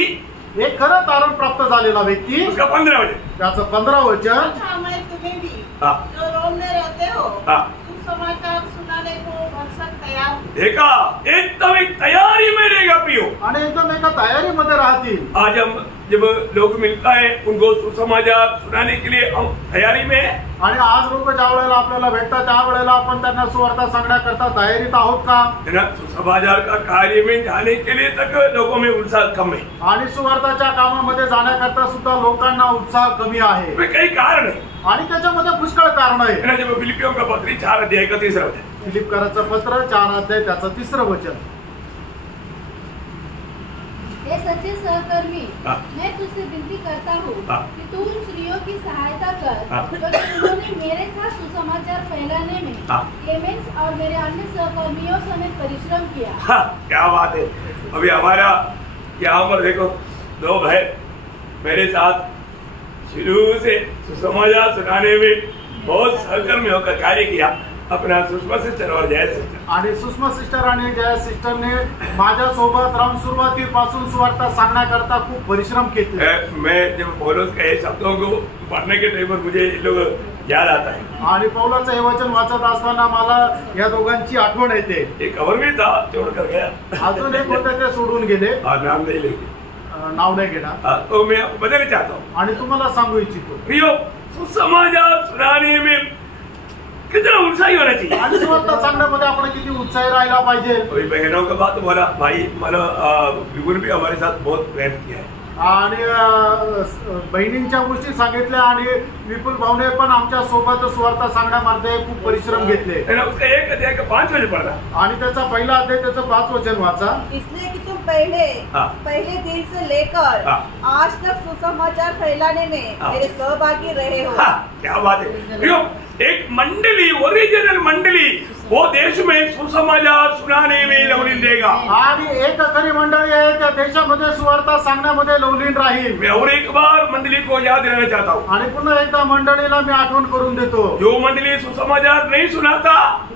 एक खरं तारण प्राप्त झालेला व्यक्ती, उसका 15 वचन. त्याचं 15 वचन. अच्छा, मैं तुम्हें भी हाँ. जो रोम में रहते हो हाँ. समाचार सुनाने को भरसक तैयार. देखा, एकदम एक तैयारी में रहेगा प्रियो. आणि एकदम एका तयारीमध्ये राहतील. आज हम जब लोग मिलता है उनको सुसमाचार सुनाने के लिए हम तैयारी में है. आणि आज लोक ज्या वेळेला आपल्याला भेटतात त्या वेळेला आपण त्यांना सुवार्ता सांगण्याकरता तयारीत आहोत का? है ना. सुसमाचार का कार्य में जाने के लिए तक लोगों में उत्साह कम है. आणि सुवार्ताच्या कामामध्ये जाण्याकरता सुद्धा लोकांना उत्साह कमी आहे. इसमें कई कारण है. आणि त्याच्यामध्ये पुष्कळ कारण आहे. है ना. जब फिलिपियों का पत्री 4 अध्याय का 3 वचन. फिलिपकराचं पत्र 4 अध्याय त्याचं 3 वचन. हे सच्चे सहकर्मी, हाँ. मैं तुझसे विनती करता हूँ हाँ. कि तू उन स्त्रियों की सहायता कर हाँ. क्योंकि उन्होंने मेरे साथ सुसमाचार फैलाने में हाँ. क्लेमेंस और मेरे अन्य सहकर्मियों समेत परिश्रम किया. हाँ, क्या बात है. अभी हमारा यहाँ पर देखो 2 भाई मेरे साथ शुरू से सुसमाचार सुनाने में बहुत सहकर्मी होकर कार्य किया. अपना सुषमा सिस्टर और जय सिस्टर. आणि सुषमा सिस्टर आणि जया सिस्टरने माझ्यासोबत राहून सुरुवातीपासून सुवार्ता सांगण्याकरता खूप परिश्रम केले. मैं जब पौलुस के शब्दों को पढ़ने के टाइम पर मुझे ये लोग याद आता है. आणि पौलाचं हे वचन वाचत असताना मला या दोघांची आठवण येते. एक और भी था, छोड़कर गया. अजून एक होते ते सोडून गेले. नाम नहीं लेंगे, नाव नाही घेणार. तो मैं बताना चाहता हूँ. आणि तुम्हाला सांगू इच्छितो प्रियो, सुसमाचार सुनाने में कितना उत्साही होना चाहिए. आणि सुवार्ता सांगण्यामध्ये आपण किती उत्साही राहायला पाहिजे. अभी बहनों का बात बोला, भाई मतलब विपुल भी हमारे साथ बहुत प्रयत्न किया है. आणि बहिणींच्या गोष्टी सांगितल्या आणि विपुल भाऊने पण आमच्या सोबत सुवार्ता सांगण्यामध्ये खूप परिश्रम घेतले. उसका 1 अध्याय का 5 वचन पढ़ा आणि त्याचा पहिला अध्याय त्याचं 5 वचन वाचा. इसलिए कि तुम पहले दिन से लेकर आज तक सुसमाचार फैलाने में मेरे सहभागी रहे हो. क्या बात है. एक मंडली, ओरिजिनल मंडली वो देश में सुसमाचार सुनाने में लवलीन देगा. आणि एक खरी मंडळी आहे त्या देशामध्ये सुवार्ता सांगण्यामध्ये लवलीन राहील. मैं और एक बार मंडली को याद दिलाना चाहता हूँ. आणि पुन्हा एकदा मंडळीला मी आठवण करून देतो. जो मंडली सुसमाचार नहीं सुनाता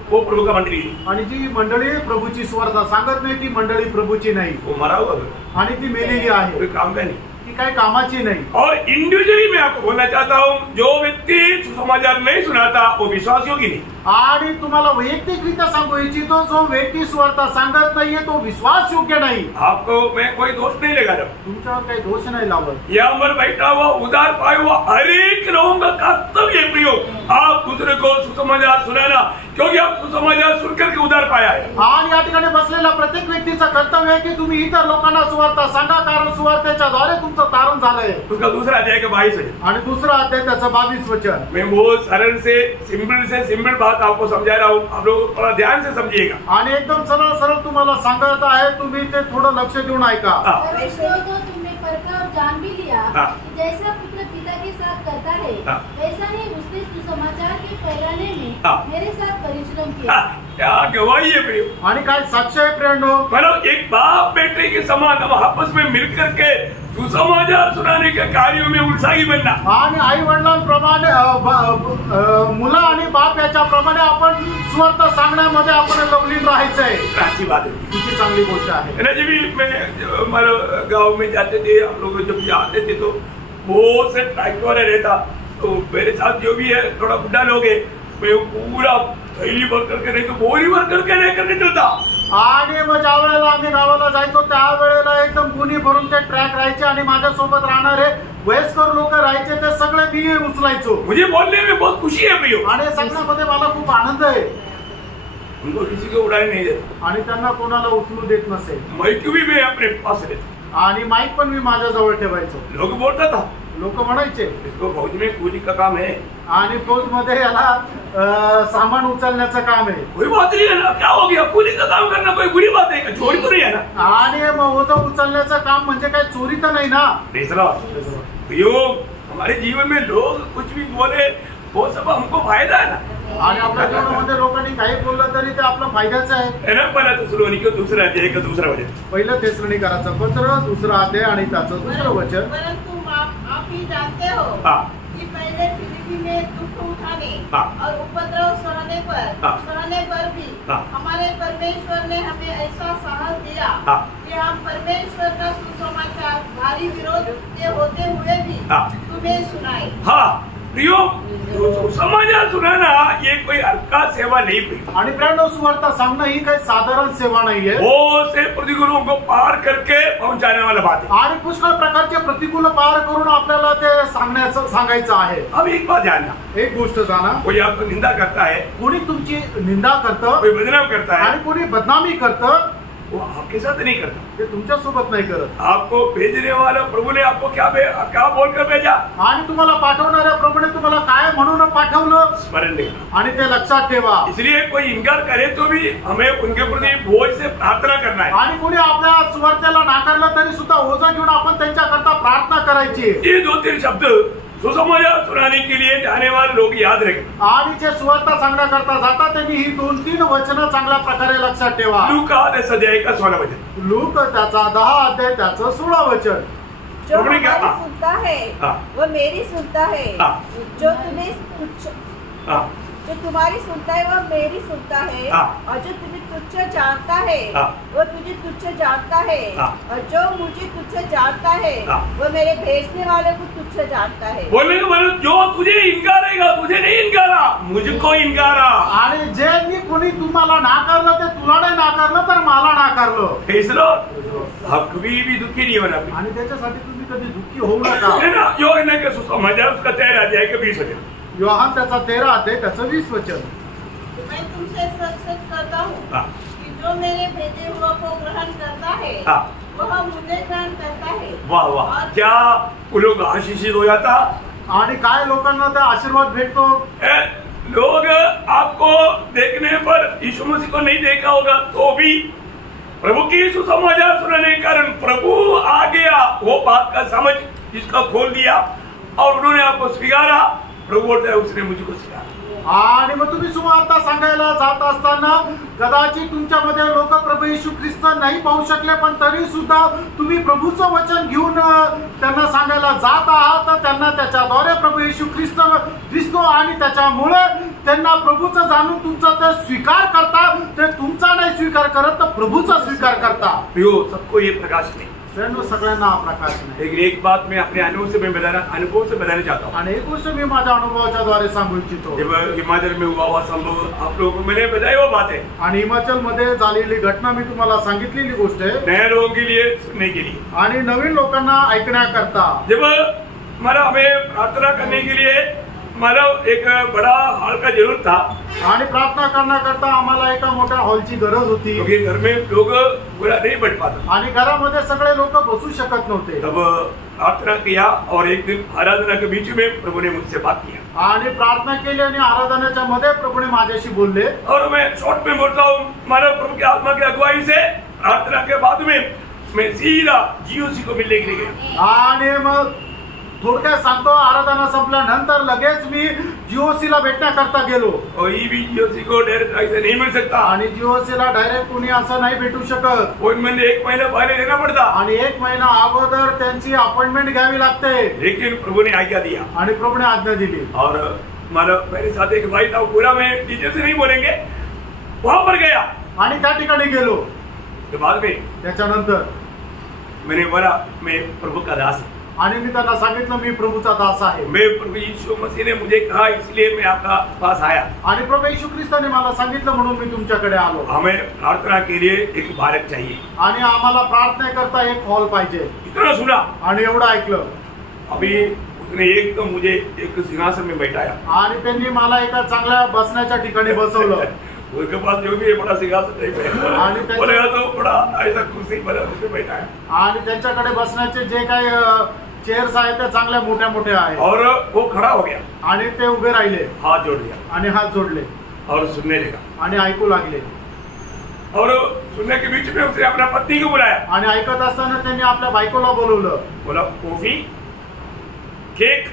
वो प्रभु का मंडली. आणि जी मंडळी प्रभूची सुवार्ता सांगत नाही ती मंडळी प्रभूची नाही. वो मरा हुआ आणि ती मेलेली आहे. कोई काम का नहीं, ती काही कामाची नाही. और इंडिविजुअली मैं आपको बोलना चाहता हूँ, जो व्यक्ति सुसमाचार नहीं सुनाता वो विश्वास योग्य नहीं. आणि तुम्हाला वैयक्तिकरित्या सांगू इच्छितो जो व्यक्ती सुवार्ता सांगत नाहीये तो विश्वास योग्य नाही. आपको मैं कोई दोष नहीं लगा रहा. तुमच्यावर काही दोष नाही लावत. यहाँ पर बैठा हुआ उदार पाए हुआ हर एक लोगों का कर्तव्य है प्रियो, आप दूसरे को सुसमाचार सुनाना, क्योंकि आप सुसमाचार सुनकर के उदार पाया है. आणि या ठिकाणी बसलेल्या प्रत्येक व्यक्तीचं कर्तव्य आहे की तुम्ही इतर लोकांना सुवार्ता सांगा, कारण सुवार्तेच्या द्वारे तुमचं तारण झालंय. उसका दूसरा अध्याय का 22 वचन. आणि दुसरा अध्याय त्याचं 22 वचन. मैं बहुत सरल से सिंपल बात आपको समझा रहा हूँ, आप लोग थोड़ा ध्यान से समझिएगा. आणि एकदम सरळ सरळ तुम्हाला सांगत आहे, तुम्ही ते थोडं लक्ष देऊन ऐका. तो तुमने परखा और जान भी लिया कि जैसा पुत्र पिता के साथ करता है वैसा ही उसने सुसमाचार के फैलाने में मेरे साथ परिश्रम किया. क्या गवाही है प्रियो. आणि काय साक्ष आहे प्रियंडो. मतलब एक बाप बेटे के समान हम आपस में मिलकर के सुसमाचार सुनाने के कार्यों में उत्साही बनना. आणि आई वडिलांप्रमाणे मुलं आणि बाप याच्याप्रमाणे आपण सुवार्ता सांगण्यामध्ये आपण लवलीन राहायचंय. अच्छी बात है, किती चांगली गोष्ट आहे. जब भी मैं हमारे गाँव में जाते थे, हम लोग जब जाते थे तो बहुत से ट्रैक्टर वाले रहता, तो मेरे साथ जो भी है थोड़ा बुढ़ा लोग है, मैं पूरा थैली भर करके नहीं तो बोरी भर करके लेकर के चलता. आणि मग ज्या वेळेला आम्ही गावाला जायचो त्यावेळेला एकदम गुन्हे भरून ते ट्रॅक राहायचे आणि माझ्यासोबत राहणारे वयस्कर लोक राहायचे, ते सगळे मी उचलायचो. मुझे बोलने में बहुत खुशी है प्रियो. आणि सांगण्यामध्ये मला खूप आनंद आहे. उनको किसी को उड़ाने नहीं देता. आणि त्यांना कोणाला उचलू देत नसेल. माइक भी मैं अपने पास लेता. आणि माईक पण मी माझ्याजवळ ठेवायचो. लोग बोलता था, लोक म्हणायचे इसको फौज में कूली का काम है. आणि फौज मध्ये याला सामान उचलण्याचं काम आहे. कोई बात नहीं है ना, क्या हो गया, कूली का काम करना कोई बुरी बात है, चोरी तो नहीं है ना. आणि मग ओझं उचलण्याचं काम म्हणजे काय चोरी तर नाही ना. प्रियो, हमारे जीवन में लोग कुछ भी बोले वो सब हमको फायदा है ना. आणि आपल्या जीवनामध्ये लोकांनी काही बोललं तरी ते आपलं फायद्याचं आहे. पहिला थेसलोनिके दूसरा अध्याय का दूसरा वचन. पहिलं थेसलोनिकराचं पत्र दुसरा अध्याय आणि त्याचं दुसरं वचन. परंतु आप ही जानते हो कि पहले फिलिपी में दुख उठाने और उपद्रव सहने पर भी हमारे परमेश्वर ने हमें ऐसा साहस दिया कि हम परमेश्वर का सुसमाचार भारी विरोध के होते हुए भी तुम्हें सुनाए. प्रियो, समाचार सुनाना ये कोई हल्का सेवा नहीं प्रियो. आणि प्रियो, सुवार्ता सांगणं ही काही साधारण सेवा नाहीये. वो से प्रतिकूलों को पार करके पहुंचाने वाला बात है. आणि पुष्कळ प्रकारचे प्रतिकूल पार करून आपल्याला ते सांगायचं आहे. अब एक बात जानना, एक गोष्ट जाना, कोई आपको निंदा करता है, कोणी तुमची निंदा करतं, कोई बदनाम करता है, आणि कोणी बदनामी करतं, वो आपके साथ नहीं करता. ते तुमच्या सोबत नाही करत. आपको भेजने वाला प्रभु ने आपको क्या बोलकर भेजा, आणि तुम्हाला पाठवणाऱ्या प्रभूने तुम्हाला काय म्हणून पाठवलं स्मरण नहीं. आणि ते लक्षात ठेवा. इसलिए कोई इनकार करे तो भी हमें उनके प्रति बोझ से प्रार्थना करना है. आणि कोणी आपल्या सुवार्तेला नाकारलं तरी सुद्धा ओझं घेऊन आपण त्यांच्याकरता प्रार्थना करायची. ये 2-3 शब्द सुसमाचार सुनाने के लिए जाने वाले लोग याद रखें. आणि जे सुवार्ता सांगण्याकरता जातात त्यांनी ही 2-3 वचनं चांगल्या प्रकारे लक्षात ठेवा. लूका 10 अध्याय का 16 वचन. लूक त्याचा 10 अध्याय त्याचं 16 वचन. जो हमारी सुनता है वो मेरी सुनता है. जो तुम्हारी सुनता है वो मेरी सुनता है. और जो तुम्हें तुच्छ जानता है वो तुझे तुच्छ जानता है. और जो मुझे तुच्छ जानता है वो मेरे भेजने वाले को तुच्छ जानता है. बोलने का मतलब जो तुझे इनकारेगा, तुझे नहीं इनकारा, मुझको इनकारा. आणि जे मी कोणी तुम्हाला नाकारलं ते तुला नाही नाकारलं तर मला नाकारलं. इसरो कभी भी दुखी नहीं होना. आणि त्याच्यासाठी तुम्ही कधी दुःखी होऊ नका. जो है ना कि सुसमाचार उसका 13 अध्याय के 20 वचन. योहान त्याचा 13 अध्याय त्याचं 20 वचन. मैं तुमसे सच सच कहता हूँ कि जो मेरे भेजे हुए को ग्रहण करता है वह मुझे ग्रहण करता है। वाह वाह, क्या वो लोग आशीषित हो जाता। आणि काय लोकांना ते आशीर्वाद भेटतो। लोग आपको देखने पर यीशु मसीह को नहीं देखा होगा तो भी प्रभु की सुसमाचार सुनने के कारण प्रभु आ गया, वो बात का समझ जिसका खोल दिया और उन्होंने आपको स्वीकारा। प्रभु बोलता है उसने मुझको स्वीकारा। आणि मग तुम्ही सुवार्ता सांगायला जात असताना कदाचित तुमच्यामध्ये लोक प्रभू येशू ख्रिस्त नाही पाहू शकले, पण तरी सुद्धा तुम्ही प्रभूचं वचन घेऊन त्यांना सांगायला जात आहात, तर त्यांना त्याच्याद्वारे प्रभू येशू ख्रिस्त दिसतो आणि त्याच्यामुळे त्यांना प्रभूचं जाणून तुमचा ते स्वीकार करता, ते तुमचा नाही स्वीकार करत तर प्रभूचा स्वीकार करता। सबको ये प्रकाश नहीं, सगळ्यांना हा प्रकाश नाही। लेकिन एक बात मैं अपने अनुभव से बताना चाहता हूँ। आणि एक गोष्ट मी माझ्या अनुभवाच्या द्वारे सांगू इच्छितो। जब हिमाचल में हुआ हुआ संभव आप लोगों को मैंने बताई वो बात है, आणि हिमाचल मध्ये झालेली घटना मी तुम्हाला सांगितलेली गोष्ट आहे, नए लोगों के लिए सुनने के लिए आणि नवीन लोकांना ऐकण्याकरता। जब हमारा हमें प्रार्थना करने के लिए हमारा एक बड़ा हॉल का जरूरत था आणि प्रार्थना करण्याकरता आम्हाला एका मोठ्या हॉलची गरज होती, क्योंकि घर में लोग पूरा नहीं बैठ पाते आणि घरामध्ये सगळे लोक बसू शकत नव्हते। तब प्रार्थना किया और एक दिन आराधना के बीच में प्रभु ने मुझसे बात किया आणि प्रार्थना केली आणि आराधनेच्या मध्ये प्रभूने माझ्याशी बोलले। और मैं शॉर्ट में बोलता हूँ, मानव प्रभु की आत्मा की अगुवाई से प्रार्थना के बाद में मैं सीधा जीओसी को मिलने के लिए गया। आणि मग थोडक्यात सांगतो, आराधना संपल्यानंतर लगेच मी जीओसी ला भेटण्याकरता गेलो। और ये भी जीओसी को डायरेक्ट नहीं मिल सकता, आणि जीओसी ला डायरेक्ट कोणी असं नाही भेटू शकत, अपॉइंटमेंट 1 महीना पहले लेना पड़ता आणि 1 महिना अगोदर त्यांची अपॉइंटमेंट घ्यावी लागते। लेकिन प्रभु ने आज्ञा दिया आणि प्रभूने आज्ञा दिली। और मतलब मेरे साथ एक भाई था, पूरा में टीचर से नहीं बोलेंगे, वहां पर गया आणि त्या ठिकाणी गेलो। तो बाद में त्याच्यानंतर मैंने बोला मैं प्रभु का दास, आणि मी त्यांना सांगितलं मी प्रभूचा दास आहे। मैं प्रभु यीशु मसीह ने मुझे कहा इसलिए मैं आपका पास आया, आणि प्रभू येशू ख्रिस्ताने मला सांगितलं म्हणून मी तुमच्याकडे आलो। हमें प्रार्थना के लिए एक बालक चाहिए, आणि आम्हाला प्रार्थनेकरता एक हॉल पाहिजे। इतना सुना आणि एवढं ऐकलं। अभी उसने एक तो मुझे एक सिंहासन में बैठाया आणि त्यांनी मला एका चांगल्या बसण्याच्या ठिकाणी बसवलं। उसके पास जो भी बड़ा सिंहासन नहीं बोलेगा तो बड़ा ऐसा कुर्सी बना उसमें बैठाया, आणि त्यांच्याकडे बसण्याचे जे काही चेअर्स आहेत ते चांगल्या मोठ्या मोठ्या आहेत। और वो खड़ा हो गया आणि ते उभे राहिले हाथ जोड़ दिया आणि हात जोडले और सुनने लगा, आणि ऐकू लागले। और सुनने के बीच में उसने अपना पत्नी को बुलाया आणि ऐकत असताना त्यांनी आपल्या बायकोला बोलवलं। बोला कॉफी, केक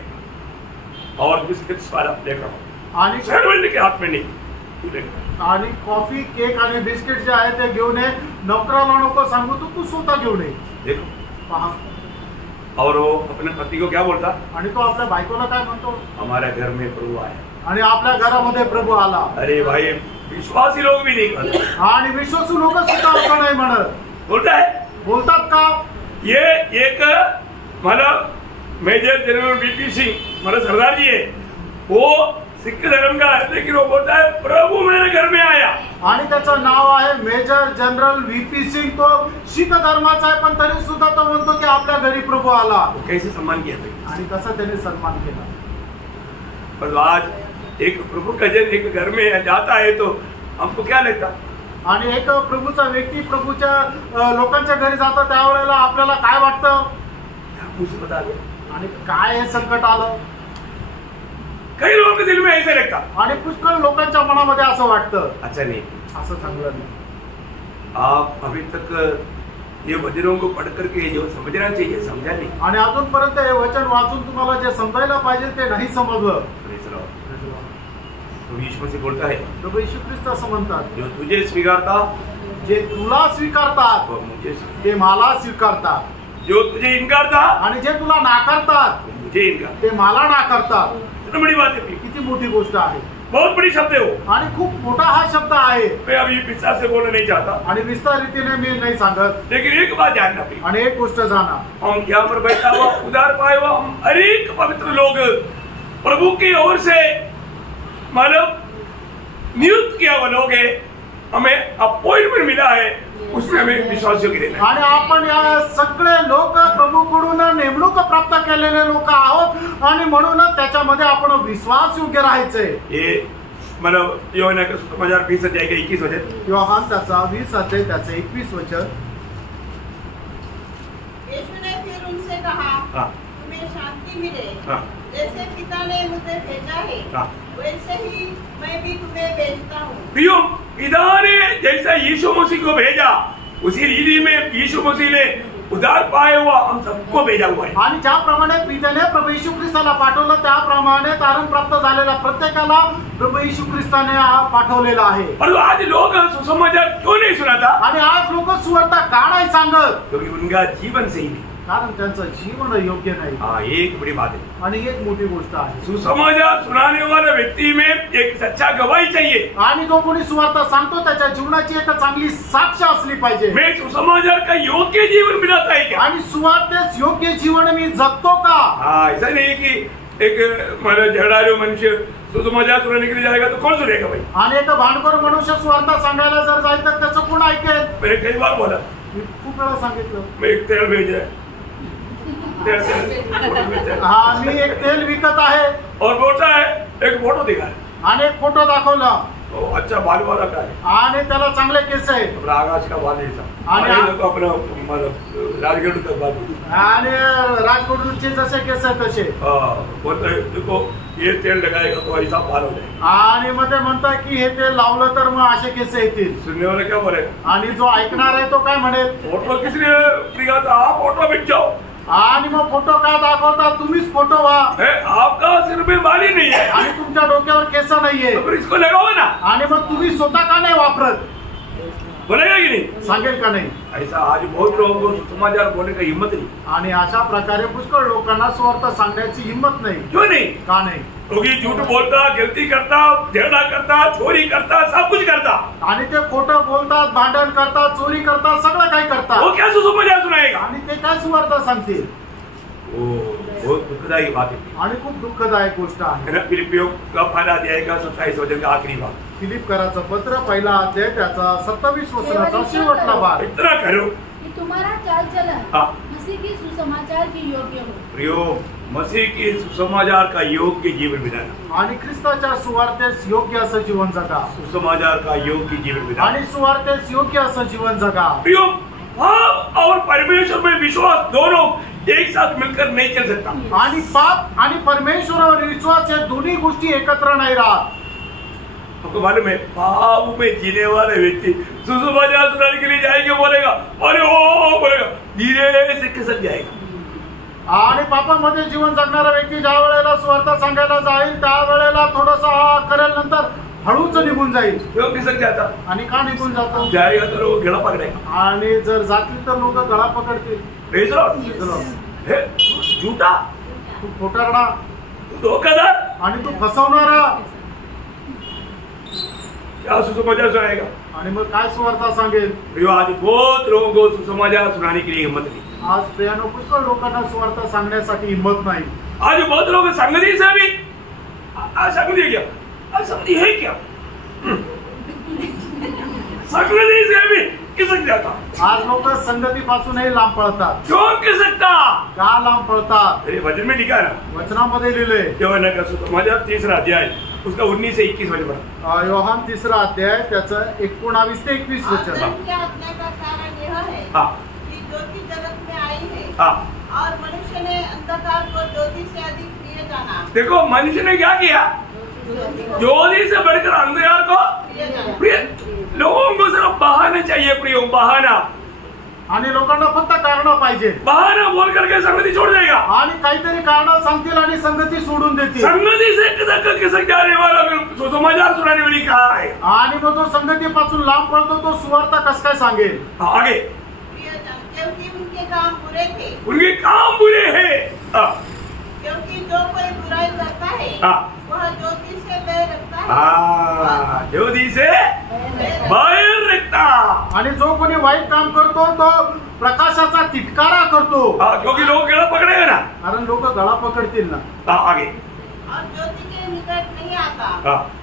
और बिस्किट्स वाला लेकर आणि सर्वेंट के हाथ में नहीं, तू लेकर आणि कॉफी, केक आणि बिस्किट जे आहे ते घेऊन ये, नोकराला नको सांगू, तू स्वतः घेऊन ये। देखो पहा, और वो अपने पति को क्या बोलता, आणि तो आपल्या बायकोला काय म्हणतो, हमारे घर में प्रभु आया। आणि आपल्या घरामध्ये प्रभू आला। अरे भाई, विश्वासी लोग भी नहीं करते, आणि विश्वासू लोक सुद्धा असं नाही म्हणत, बोलता है बोलतात का? ये एक मतलब मेजर जनरल बीपी सिंह हमारा सरदार जी है, वो सिख धर्म का है, लेकिन वो बोलता है प्रभु मेरे घर में आया। आणि त्याचं नाव आहे मेजर जनरल व्हीपी सिंग, तो शीख धर्माचा आहे, पण तरी सुद्धा तो म्हणतो की आपल्या घरी प्रभू आला। कैसे सम्मान किया था, आणि कसा त्याने सन्मान केला। पर आज एक प्रभु का जन एक घर में जाता है तो हमको क्या लगता, आणि एक प्रभूचा व्यक्ती प्रभूच्या लोकांच्या घरी जातो त्यावेळेला आपल्याला काय वाटतं, मुझे बता दो, आणि काय हे संकट आलं। कई लोगों के दिल में ऐसे लगता, आणि पुष्कळ लोकांच्या मनामध्ये असं वाटतं, अच्छा नहीं, असं चांगलं नाही। आप अभी तक ये वचनों को पढ़ करके जो समझना चाहिए समझा नहीं, आणि अजूनपर्यंत हे वचन वाचून तुम्हाला जे समजायला पाहिजे ते नाही समजलं। तो यीशु मसीह बोलता है, प्रभू येशू ख्रिस्त असं म्हणतात, जो तुझे स्वीकारता जे तुला स्वीकारतात वो मुझे, ते मला स्वीकारतात, जो तुझे इनकारता आणि जे तुला नाकारतात वो मुझे इनकार। ते मला नाकारतात। कितनी बड़ी बात है, किती मोठी गोष्ट आहे, बहुत बड़ी शब्द है वो। आणि खूप मोठा हा शब्द आहे। मैं अभी विस्तार से बोलना नहीं चाहता, आणि विस्तार रीतीने मी नाही सांगत, लेकिन एक बात जानना भी, आणि एक गोष्ट जाना, हम यहाँ पर बैठा हुआ उदार पाए हुआ हम अनेक पवित्र लोग प्रभु की ओर से मतलब नियुक्त किया हुआ लोग है, हमें अपॉइंटमेंट मिला है, उसमें हमें विश्वासियों की देना है। आणि आपण या सगळे लोक प्रभूकडून नेमणूक प्राप्त केलेले लोक आहोत, आणि म्हणूनच त्याच्यामध्ये आपण विश्वास योग्य राहायचंय। ये मतलब योना का समाचार 20 अध्याय का 21 वचन, योहान त्याचा 20 अध्याय त्याचे 21 वचन, उनसे कहा, हाँ। तुम्हें शांति मिले। हाँ। जैसे पिता ने मुझे भेजा है, हाँ। वैसे ही मैं भी तुम्हें भेजता हूँ। प्रियो, पिता ने जैसा यीशु मसीह को भेजा उसी रीति में यीशु मसीह ने उद्धार पाए हुआ हम सबको भेजा हुआ है। आणि ज्याप्रमाणे पित्याने प्रभू येशू ख्रिस्ताला पाठवलं त्याप्रमाणे तारण प्राप्त झालेल्या प्रत्येकाला प्रभू येशू ख्रिस्ताने पाठवलेला आहे। और आज लोग सुसमाचार क्यों नहीं सुनाता? आणि आज लोक सुवार्ता का नाही सांगत? क्योंकि उनका जीवन सही नहीं। कारण त्यांचं जीवन योग्य नाही। हाँ, एक बड़ी बात है। आणि एक मोठी गोष्ट आहे, सुसमाचार सुनाने वाले व्यक्ति में एक सच्चा गवाही चाहिए। आणि जो कोणी सुवार्ता सांगतो त्याच्या जीवनाची एक चांगली साक्ष असली पाहिजे। मैं सुसमाचार का योग्य जीवन बिताता है क्या? आणि सुवार्तेस योग्य जीवन मी जगतो का? हाँ, ऐसा नहीं कि एक मारा झगड़ालू मनुष्य सुसमाचार सुनाने के लिए जाएगा तो कौन सुनेगा भाई? आणि एक भांडखोर मनुष्य सुवार्ता सांगायला जर जाईल तर त्याचं कोण ऐकेल? मैंने कई बार बोला, मी खूप वेळा सांगितलं, मैं एक तेल भेज रहा है, हा मी एक तेल विकत आहे और बोलता है एक फोटो दिखा आणि एक फोटो दाखवला तो अच्छा बाल वाला का है, आणि त्याला चांगले केस आहे अपना आकाश का बाल है ऐसा, आणि अपना मतलब राजगढ़ का बाल, आणि राजकोटचे जसे केस आहे तसे। बोलता है देखो ये तेल लगाएगा तो ऐसा बाल हो जाएगा। आणि मग ते म्हणतात की हे तेल लावलं तर मग असे केस येतील। सुनने वाला क्या बोलेगा? आणि जो ऐकणार आहे तो काय म्हणेल? फोटो किसने दिखाता? आप फोटो बिक जाओ। आणि मग फोटो का दाखवता? तुम्हीच फोटो व्हा। आपका सिर में बाल ही नहीं है आणि तुमच्या डोक्यावर केस नाहीये, तो फिर इसको लगाओ ना। आणि मग तुम्ही स्वतः का नाही वापरत? बोलेगा कि नहीं? सांगेल का नाही? ऐसा आज बहुत लोगों को सुसमाचार बोलने का हिम्मत नहीं। आणि अशा प्रकारे पुष्कळ लोकांना सुवार्ता सांगण्याची हिंमत नाही। क्यों नहीं? का नाही? क्योंकि झूठ बोलता, गलती करता, झगड़ा करता, चोरी करता, सब कुछ करता, आणि ते खोटं बोलतात, भांडण करतात, चोरी करतात, सगळं काही वो करतात, क्या सुसमाचार सुनाएगा? आणि ते काय सुवार्ता सांगतील? बहुत दुखदायी बात है। आणि खूप दुःखदायक गोष्ट आहे। फिलिपियों का पहला अध्याय का 27 वचन का आखिरी भाग, फिलिपकराचं पत्र पहिला अध्याय त्याचा 27 वचनाचा शेवटला भाग। इतना करो कि तुम्हारा चाल चलन हाँ। मसीह की सुसमाचार की योग्य हो। प्रियो, मसीह की सुसमाचार का योग्य जीवन बिताना, आणि ख्रिस्ताच्या सुवार्तेस योग्य असं जीवन जगा, सुसमाचार का योग्य जीवन बिताना। आणि सुवार्तेस योग्य असं जीवन जगा। प्रियो, पाप और परमेश्वर में विश्वास दोनों एक साथ मिलकर नहीं चल सकता। आणि पाप आणि परमेश्वरावर विश्वास या दोन्ही गोष्टी एकत्र नाही राहत। आपको मालूम है, पाप में जीने वाले व्यक्ति सुसमाचार सुनाने के लिए जाएंगे, बोलेगा अरे ओ बोलेगा, धीरे से खिसक जाएगा। आणि पापामध्ये जीवन जगणारा व्यक्ती ज्या वेळेला सुवार्ता सांगायला जाईल त्यावेळेला थोडासा करेल, नंतर हळूच निघून जाईल। क्यों खिसक जाता? आणि का निघून जातो? जाएगा तो लोग गला पकड़ेगा, आणि जर जातील तर लोक गळा पकडतील। हे झूठा, तू खोटारडा, तू धोखादार, आणि तू फसवणारा, क्या सुसमाचार सुनाएगा? आणि मग काय सुवार्ता सांगेल? प्रियो, आज बहुत लोगों को सुसमाचार सुनाने के लिए हिम्मत नहीं। आज प्रियानो पुष्कळ लोकांना सुवार्ता सांगण्यासाठी हिंमत नाही। आज बहुत लोग संगति से भी संगति है क्या? संगति है क्या? संगति से भी खिसक जाता। आज लोक संगतीपासूनही लांब पळतात। क्यों खिसकता? का लांब पळतात? अरे वचन में लिखा है ना, वचनामध्ये लिहिले, यूहन्ना का सुसमाचार 3 अध्याय उसका 19 से 21 वचन पढ़ा। योहान 3 अध्याय त्याचं 19 ते 21 वचन। आदम की आज्ञा का कारण यह है हाँ। कि ज्योति जगत में आई है, हाँ। और मनुष्य ने अंधकार को ज्योति से अधिक प्रिय जाना। देखो मनुष्य ने क्या किया? ज्योति से बढ़कर अंधकार को प्रिय। लोगों को सिर्फ बहाना चाहिए, प्रियो, बहाना। आणि लोकांना फक्त कारण पाहिजे। बहाना बोल करके संगति छोड़ देगा, आणि काहीतरी कारण सांगतील आणि संगती सोडून देतील। संगति से खिसक जाने वाला सुसमाचार सुनाने वाली कहा है। आणि मग जो संगतीपासून लांब पळतो तो सुवार्ता कसं काय सांगेल? आगे, प्रियजन, क्योंकि उनके काम बुरे थे, उनके काम बुरे हैं। क्योंकि जो कोई बुराई करता है वह ज्योति से बैर रखता है, ज्योति से बाहेर रखता। आणि जो कोणी वाईट काम करतो तो प्रकाशाचा तिटकारा करतो। क्योंकि लोग गला पकड़ेगा ना, कारण लोक गळा पकडतील ना। आगे, और ज्योति के निकट नहीं आता,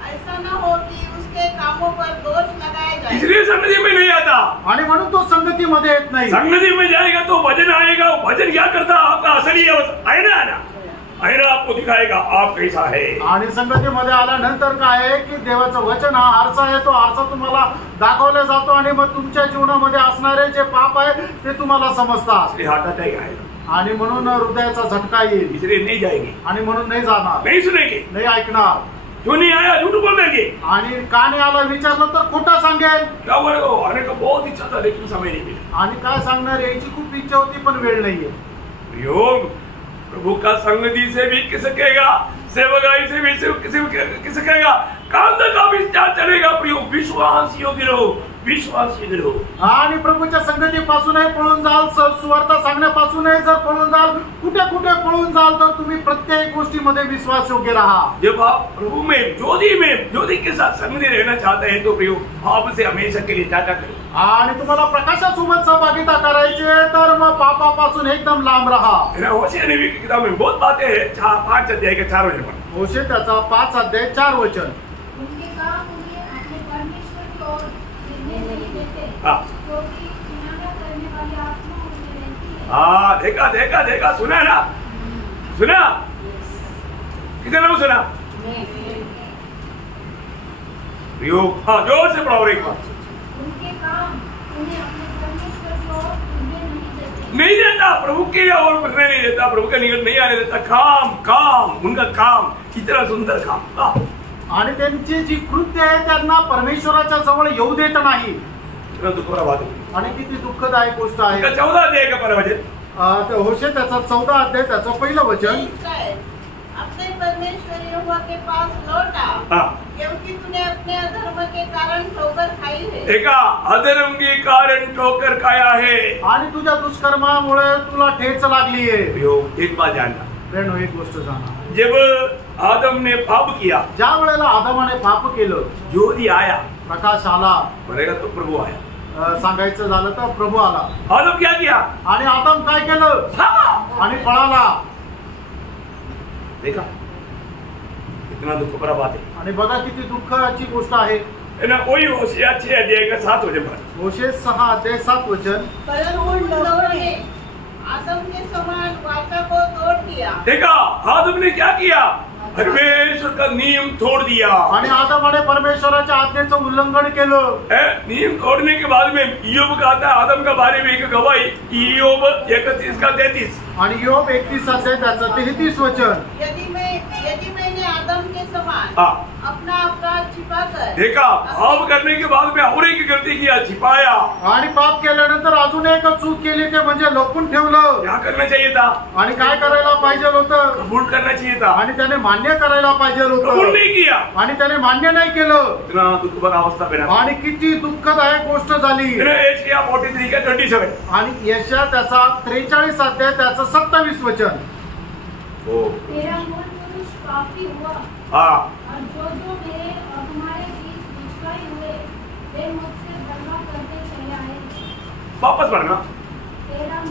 ऐसा न हो कि उसके कामों पर दोष लगाया जाए। इसलिए संगति में नहीं आता। आणि म्हणून तो संगतीमध्ये येत नाही। संगति में जाएगा तो भजन आएगा, भजन क्या करता? आपका असली है ना, आईना आपको दिखाएगा आप कैसा है। आणि संगतीमध्ये आल्यानंतर काय आहे की देवाचं वचन हा आरसा आहे, तो आरसा तुम्हाला दाखवला जातो आणि मग तुमच्या जीवनामध्ये असणारे जे पाप आहे ते तुम्हाला समजतात हार्ट अटैक आएगा आणि म्हणून हृदयाचा झटका येईल इसलिए नहीं जाएंगे, आणि म्हणून नाही जाणार, नहीं सुनेंगे, नाही ऐकणार, क्यों नहीं आया झूठ बोल देंगे, आणि का नाही आला विचारलं तर खोटं सांगेल। क्या बोलेगा आने का बहुत इच्छा था लेकिन समय नहीं मिला। आणि काय सांगणार, याची खूप इच्छा होती पण वेळ नाहीये। योग प्रभु का संगति से भी किसकेगा, सेवकाई से भी किसकेगा, काम का विचार चलेगा। प्रियो विश्वास योग्य रहो, विश्वास योग्य रहो। आणि प्रभूच्या संगतीपासूनही पळून जाल, सुवार्ता सांगण्यापासूनही जर पळून जाल, कुठे कुठे पळून जाल तर तुम्ही प्रत्येक गोष्टीमध्ये विश्वास योग्य राहा। जब आप प्रभु में ज्योति के साथ संगति रहना चाहते हैं तो प्रियो आपसे हमेशा के लिए टाटा करो। आणि तुम्हाला प्रकाशासोबत सहभागिता करायची आहे तर मग पापापासून एकदम लांब राहा। होशे नबी की किताब में बहुत बातें हैं, 5 अध्याय के 4 वचन पर। होशे त्याचा 5 अध्याय 4 वचन। उनके काम उन्हें अपने परमेश्वर की ओर फिरने नहीं देते, हाँ। क्योंकि किनारा करने वाली आत्मा उनमें रहती है। देखा सुना ना, सुना कितने लोग सुना? जोर से पढ़ाओ एक बार। उनके काम उन्हें अपने परमेश्वर की ओर फिरने नहीं देते, नहीं देता, प्रभु के और फिरने नहीं देता, प्रभु का निकट नहीं आने देता। काम उनका काम कितना सुंदर काम। आणि त्यांची जी कृत्य आहे त्यांना परमेश्वराच्या जवळ येऊ देत नाही। कितना दुख भरा बात है। आणि किती दुःखदायक गोष्ट आहे। 14 अध्याय का पहला वचन। होशे त्याचा 14 अध्याय त्याचं पहिलं वचन। अपने परमेश्वर यहोवा के पास लौटा, क्योंकि तूने अपने अधर्म के कारण ठोकर खाई है। देखा, अधर्म के कारण ठोकर खाया है आणि तुझ्या दुष्कर्मामुळे तुला ठेच लागली आहे। एक बात जानना, फ्रेंड एक गोष्ट जाणा, जब आदम ने पाप किया, ज्या वेळेला आदमाने पाप केलं, ज्योति आया, प्रकाश आला, बनेगा तो प्रभु आया। सांगायचं झालं तर प्रभू आला। आदम क्या किया? आणि आदम काय केलं? आणि पळाला। देखा कितना दुख भरा बात है। आणि बघा किती दुःखाची गोष्ट आहे। ना वही होशिया 6 अध्याय का 7 वचन पर। होशे 6 अध्याय 7 वचन। परंतु उन लोगों ने आदम के समान वाचा को तोड़ दिया। देखा, आदम ने क्या किया? परमेश्वर का नियम तोड़ दिया। आणि आदमाने परमेश्वराच्या आज्ञेचं उल्लंघन केलं। नियम तोड़ने के बाद में ईयोब का आता है आदम का बारे में एक गवाही, ईयोब 31 का 33। आणि ईयोब 31 अध्याय त्याचं 33 वचन। यदि मैंने आदम के समान अपना अपराध छिपाकर, देखा, पाप करने के बाद में और एक गलती किया, छिपाया। आणि पाप केल्यानंतर अजून एक चूक केली ते म्हणजे लपून ठेवलं। क्या करना चाहिए था? आणि काय करायला पाहिजे होतं? कबूल करना चाहिए था। आणि त्याने मान्य करायला पाहिजे कबूल होतं, नहीं किया। आणि त्याने मान्य नाही केलं। इतना दुख भरा अवस्था बना। आणि किती दुःखदायक गोष्ट झाली। एशिया 43 का 27। आणि यशा त्याचा 43 अध्याय त्याचं 27 वचन। तेरा मूल पुरुष पापी हुआ, और जो मेरे और तुम्हारे बीच निष्काई हुए, वे मुझसे बदला करते चले आए। वापस पढ़ना। तेरा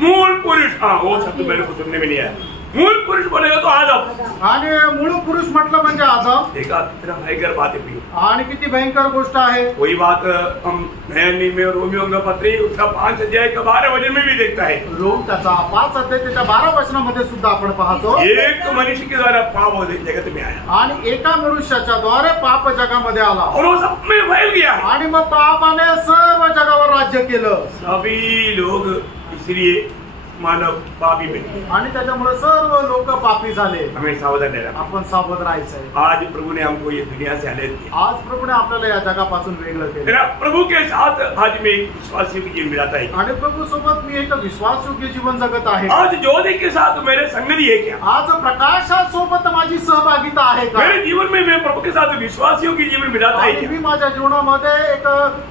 मूल पुरुष, हाँ वो शब्द मेरे को सुनने में नहीं आया। मूल पुरुष बोलेगा तो आदम। आणि मूळ पुरुष म्हटलं म्हणजे आदम। देखा कितना भयंकर बात है। आणि किती भयंकर गोष्ट आहे। वही बात हम नया नियम में रोमियो का पत्री उसका 5 अध्याय का 12 वचन में भी देखता है। रोम त्याचा 5 अध्याय त्याच्या 12 वचनामध्ये सुद्धा आपण पाहतो। एक मनुष्य के द्वारा पाप जगत में आया, आणि एका मनुष्याच्या द्वारे पाप जगामध्ये आला, और वो सब में फैल गया। आणि मग पापाने सर्व जगावर राज्य केलं। सभी लोग इसलिए मानव पापी बने, आणि त्याच्यामुळे सर्व लोक पापी झाले। हमें सावधान रहना। आपण सावध राहायचंय। आज प्रभु ने हमको ये दुनिया से अलग किया। आज प्रभूने आपल्याला या जगापासून वेगळं केलं। मेरा प्रभु के साथ आज मैं विश्वासियों की जीवन बिताता है। आणि प्रभू सोबत मी एक विश्वासयोग्य जीवन जगत आहे। आज ज्योति के साथ मेरे संगति है क्या? आज प्रकाशासोबत माझी सहभागिता आहे का? मेरे जीवन में मैं प्रभु के साथ विश्वासियों की जीवन बिताता है आणि क्या? मी माझ्या जीवनामध्ये एक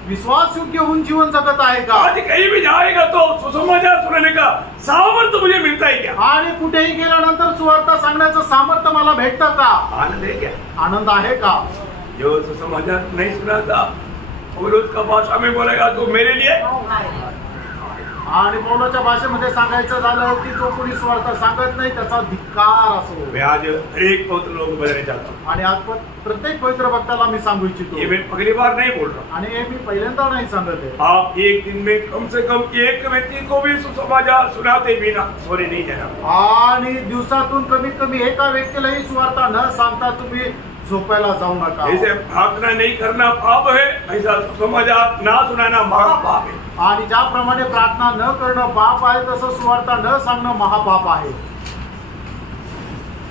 विश्वासयोग्य होऊन जीवन जगत आहे का? आज कहीं भी जाएगा तो सुसमाचार सुनाने का सामर्थ्य मुझे मिलता है क्या? आणि कुठेही गेल्यानंतर सुवार्ता सांगण्याचं सामर्थ्य मला भेटतं का? आनंद है क्या? आनंद आहे का? जो सुसमाचार नहीं सुनाता और उसका भाषा में बोलेगा तो मेरे लिए आणि पौलाच्या भाषेमध्ये सांगायचं झालं की जो कोणी सुवार्ता सांगत नाही त्याचा धिक्कार असो. मैं आज हर एक पवित्र लोगों को बताने चाहता हूँ, आणि आज प्रत्येक पवित्र भक्ताला मी सांगू इच्छितो, ये मैं पहली बार नहीं बोल रहा, आणि हे मी पहिल्यांदा नाही सांगत आहे. आप एक दिन में कम से कम एक व्यक्ति को भी सुसमाचार सुनाते बिना सोने नहीं जाना. आणि दिवसातून कमीत कमी एका व्यक्तीलाही सुवार्ता न सांगता तुम्ही झोपायला जाऊ नका. जैसे प्रार्थना नहीं करना पाप है, ऐसा सुसमाचार ना सुनाना महापाप है. आणि ज्याप्रमाणे प्रार्थना न करणं पाप आहे तसं सुवार्ता न सांगणं महापाप आहे.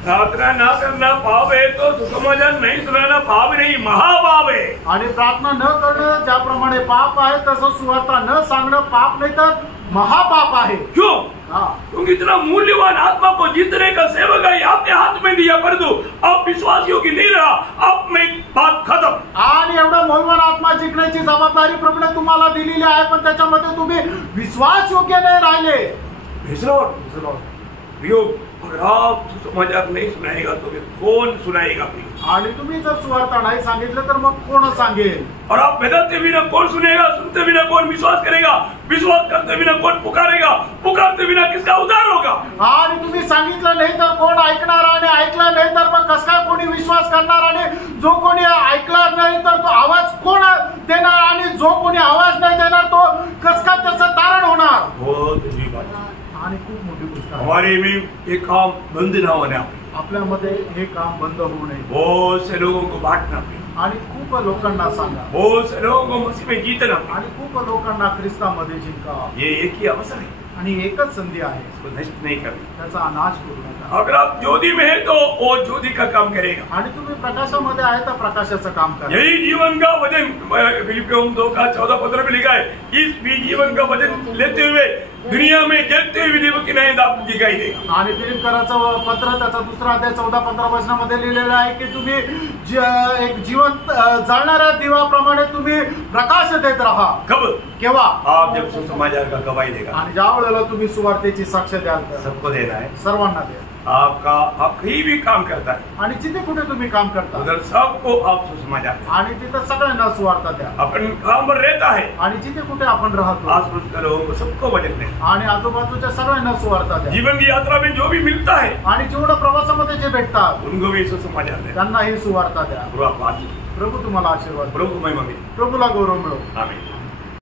प्रार्थना ना करना पाप है तो सुसमाचार नहीं सुनाना पाप नहीं महापाप है. आणि प्रार्थना न करणं ज्याप्रमाणे पाप आहे तसं सुवार्ता न सांगणं पाप नाही तर महापाप आहे. क्यों? हाँ. क्योंकि इतना मूल्यवान आत्मा को जीतने का सेवक है आपके हाथ में दिया, परंतु आप विश्वासियों की नहीं रहा, अब में बात खत्म. आणि एवढा मौलवान आत्मा जिंकण्याची जबाबदारी प्रभूने तुम्हाला दिलेली आहे, पण त्याच्यामध्ये तुम्ही विश्वास योग्य नाही राहिले. अगर आप सुसमाचार नहीं सुनाएगा तो फिर कौन सुनाएगा फिर? आणि तुम्ही जर सुवार्ता नाही सांगितलं तर मग कोण सांगेल? और आप बदलते बिना कौन सुनेगा? सुनते बिना कौन विश्वास करेगा? विश्वास करते बिना कौन पुकारेगा? पुकारते बिना किसका उद्धार होगा? आणि तुम्ही सांगितलं नाही तर कोण ऐकणार, आणि ऐकलं नाही तर मग कस काय कोणी विश्वास करणार? आणि जो कोणी ऐकला नाही तर तो आवाज कोण देणार? आणि जो कोणी आवाज नाही देणार तो कस काय त्याचं तारण होणार? बहुत अजीब बात. आणि खूप मोठी गोष्ट आहे. हमारे में ये काम बंद ना होने, आपल्यामध्ये हे काम बंद होऊ नये. बहुत से लोगों को बांटना, आणि खूप लोकांना सांगा, बहुत से लोगों को मसीह में जीतना, आणि खूप लोकांना ख्रिस्तामध्ये जिंका. ये एक ही अवसर है, आणि एकच संधी आहे, इसको नष्ट नहीं करनी. त्याचा नाश करू नका. अगर आप ज्योति में है तो वो ज्योति का काम करेगा. आणि तुम्ही प्रकाशामध्ये आहे तर प्रकाशाचं काम करा. यही जीवन का वजन फिलिपियों 2:14-15 में लिखा है. इस भी जीवन का वजन लेते हुए दुनिया में जलते हुए दीपक की नई दाप दिखाई देगा. आणि फिलिपकराचं पत्र त्याचा 2 अध्याय 14-15 वचनामध्ये लिहिलेलं आहे की तुम्ही एक जिवंत जाळणाऱ्या दिवाप्रमाणे तुम्ही प्रकाश देत राहा. कब? केव्हा? आप जब सुसमाचार का गवाही देगा. आणि ज्या वेळेला तुम्ही सुवार्तेची साक्ष द्याल तर सबको देना है, सर्वांना द्या. आप कहीं भी काम करता है आणि जिथे कुठे तुम्ही काम करता उधर सबको आप सुसमाचार दें. आणि तिथं सगळ्यांना सुवार्ता द्या. अपन काम पर रहता है, आणि जिथे कुठे आपण राहतो आस-पास के लोगों को सबको वचन दें. आणि आजूबाजूच्या सगळ्यांना सुवार्ता द्या. जीवन की यात्रा में जो भी मिलता है आणि जेवढं प्रवासामध्ये जे भेटतात उनको भी सुसमाचार दें. त्यांनाही सुवार्ता द्या. प्रभु आप आशीष, प्रभू तुम्हाला आशीर्वाद, प्रभु महिमा मिले. प्रभूला गौरव मिळो. आमीन.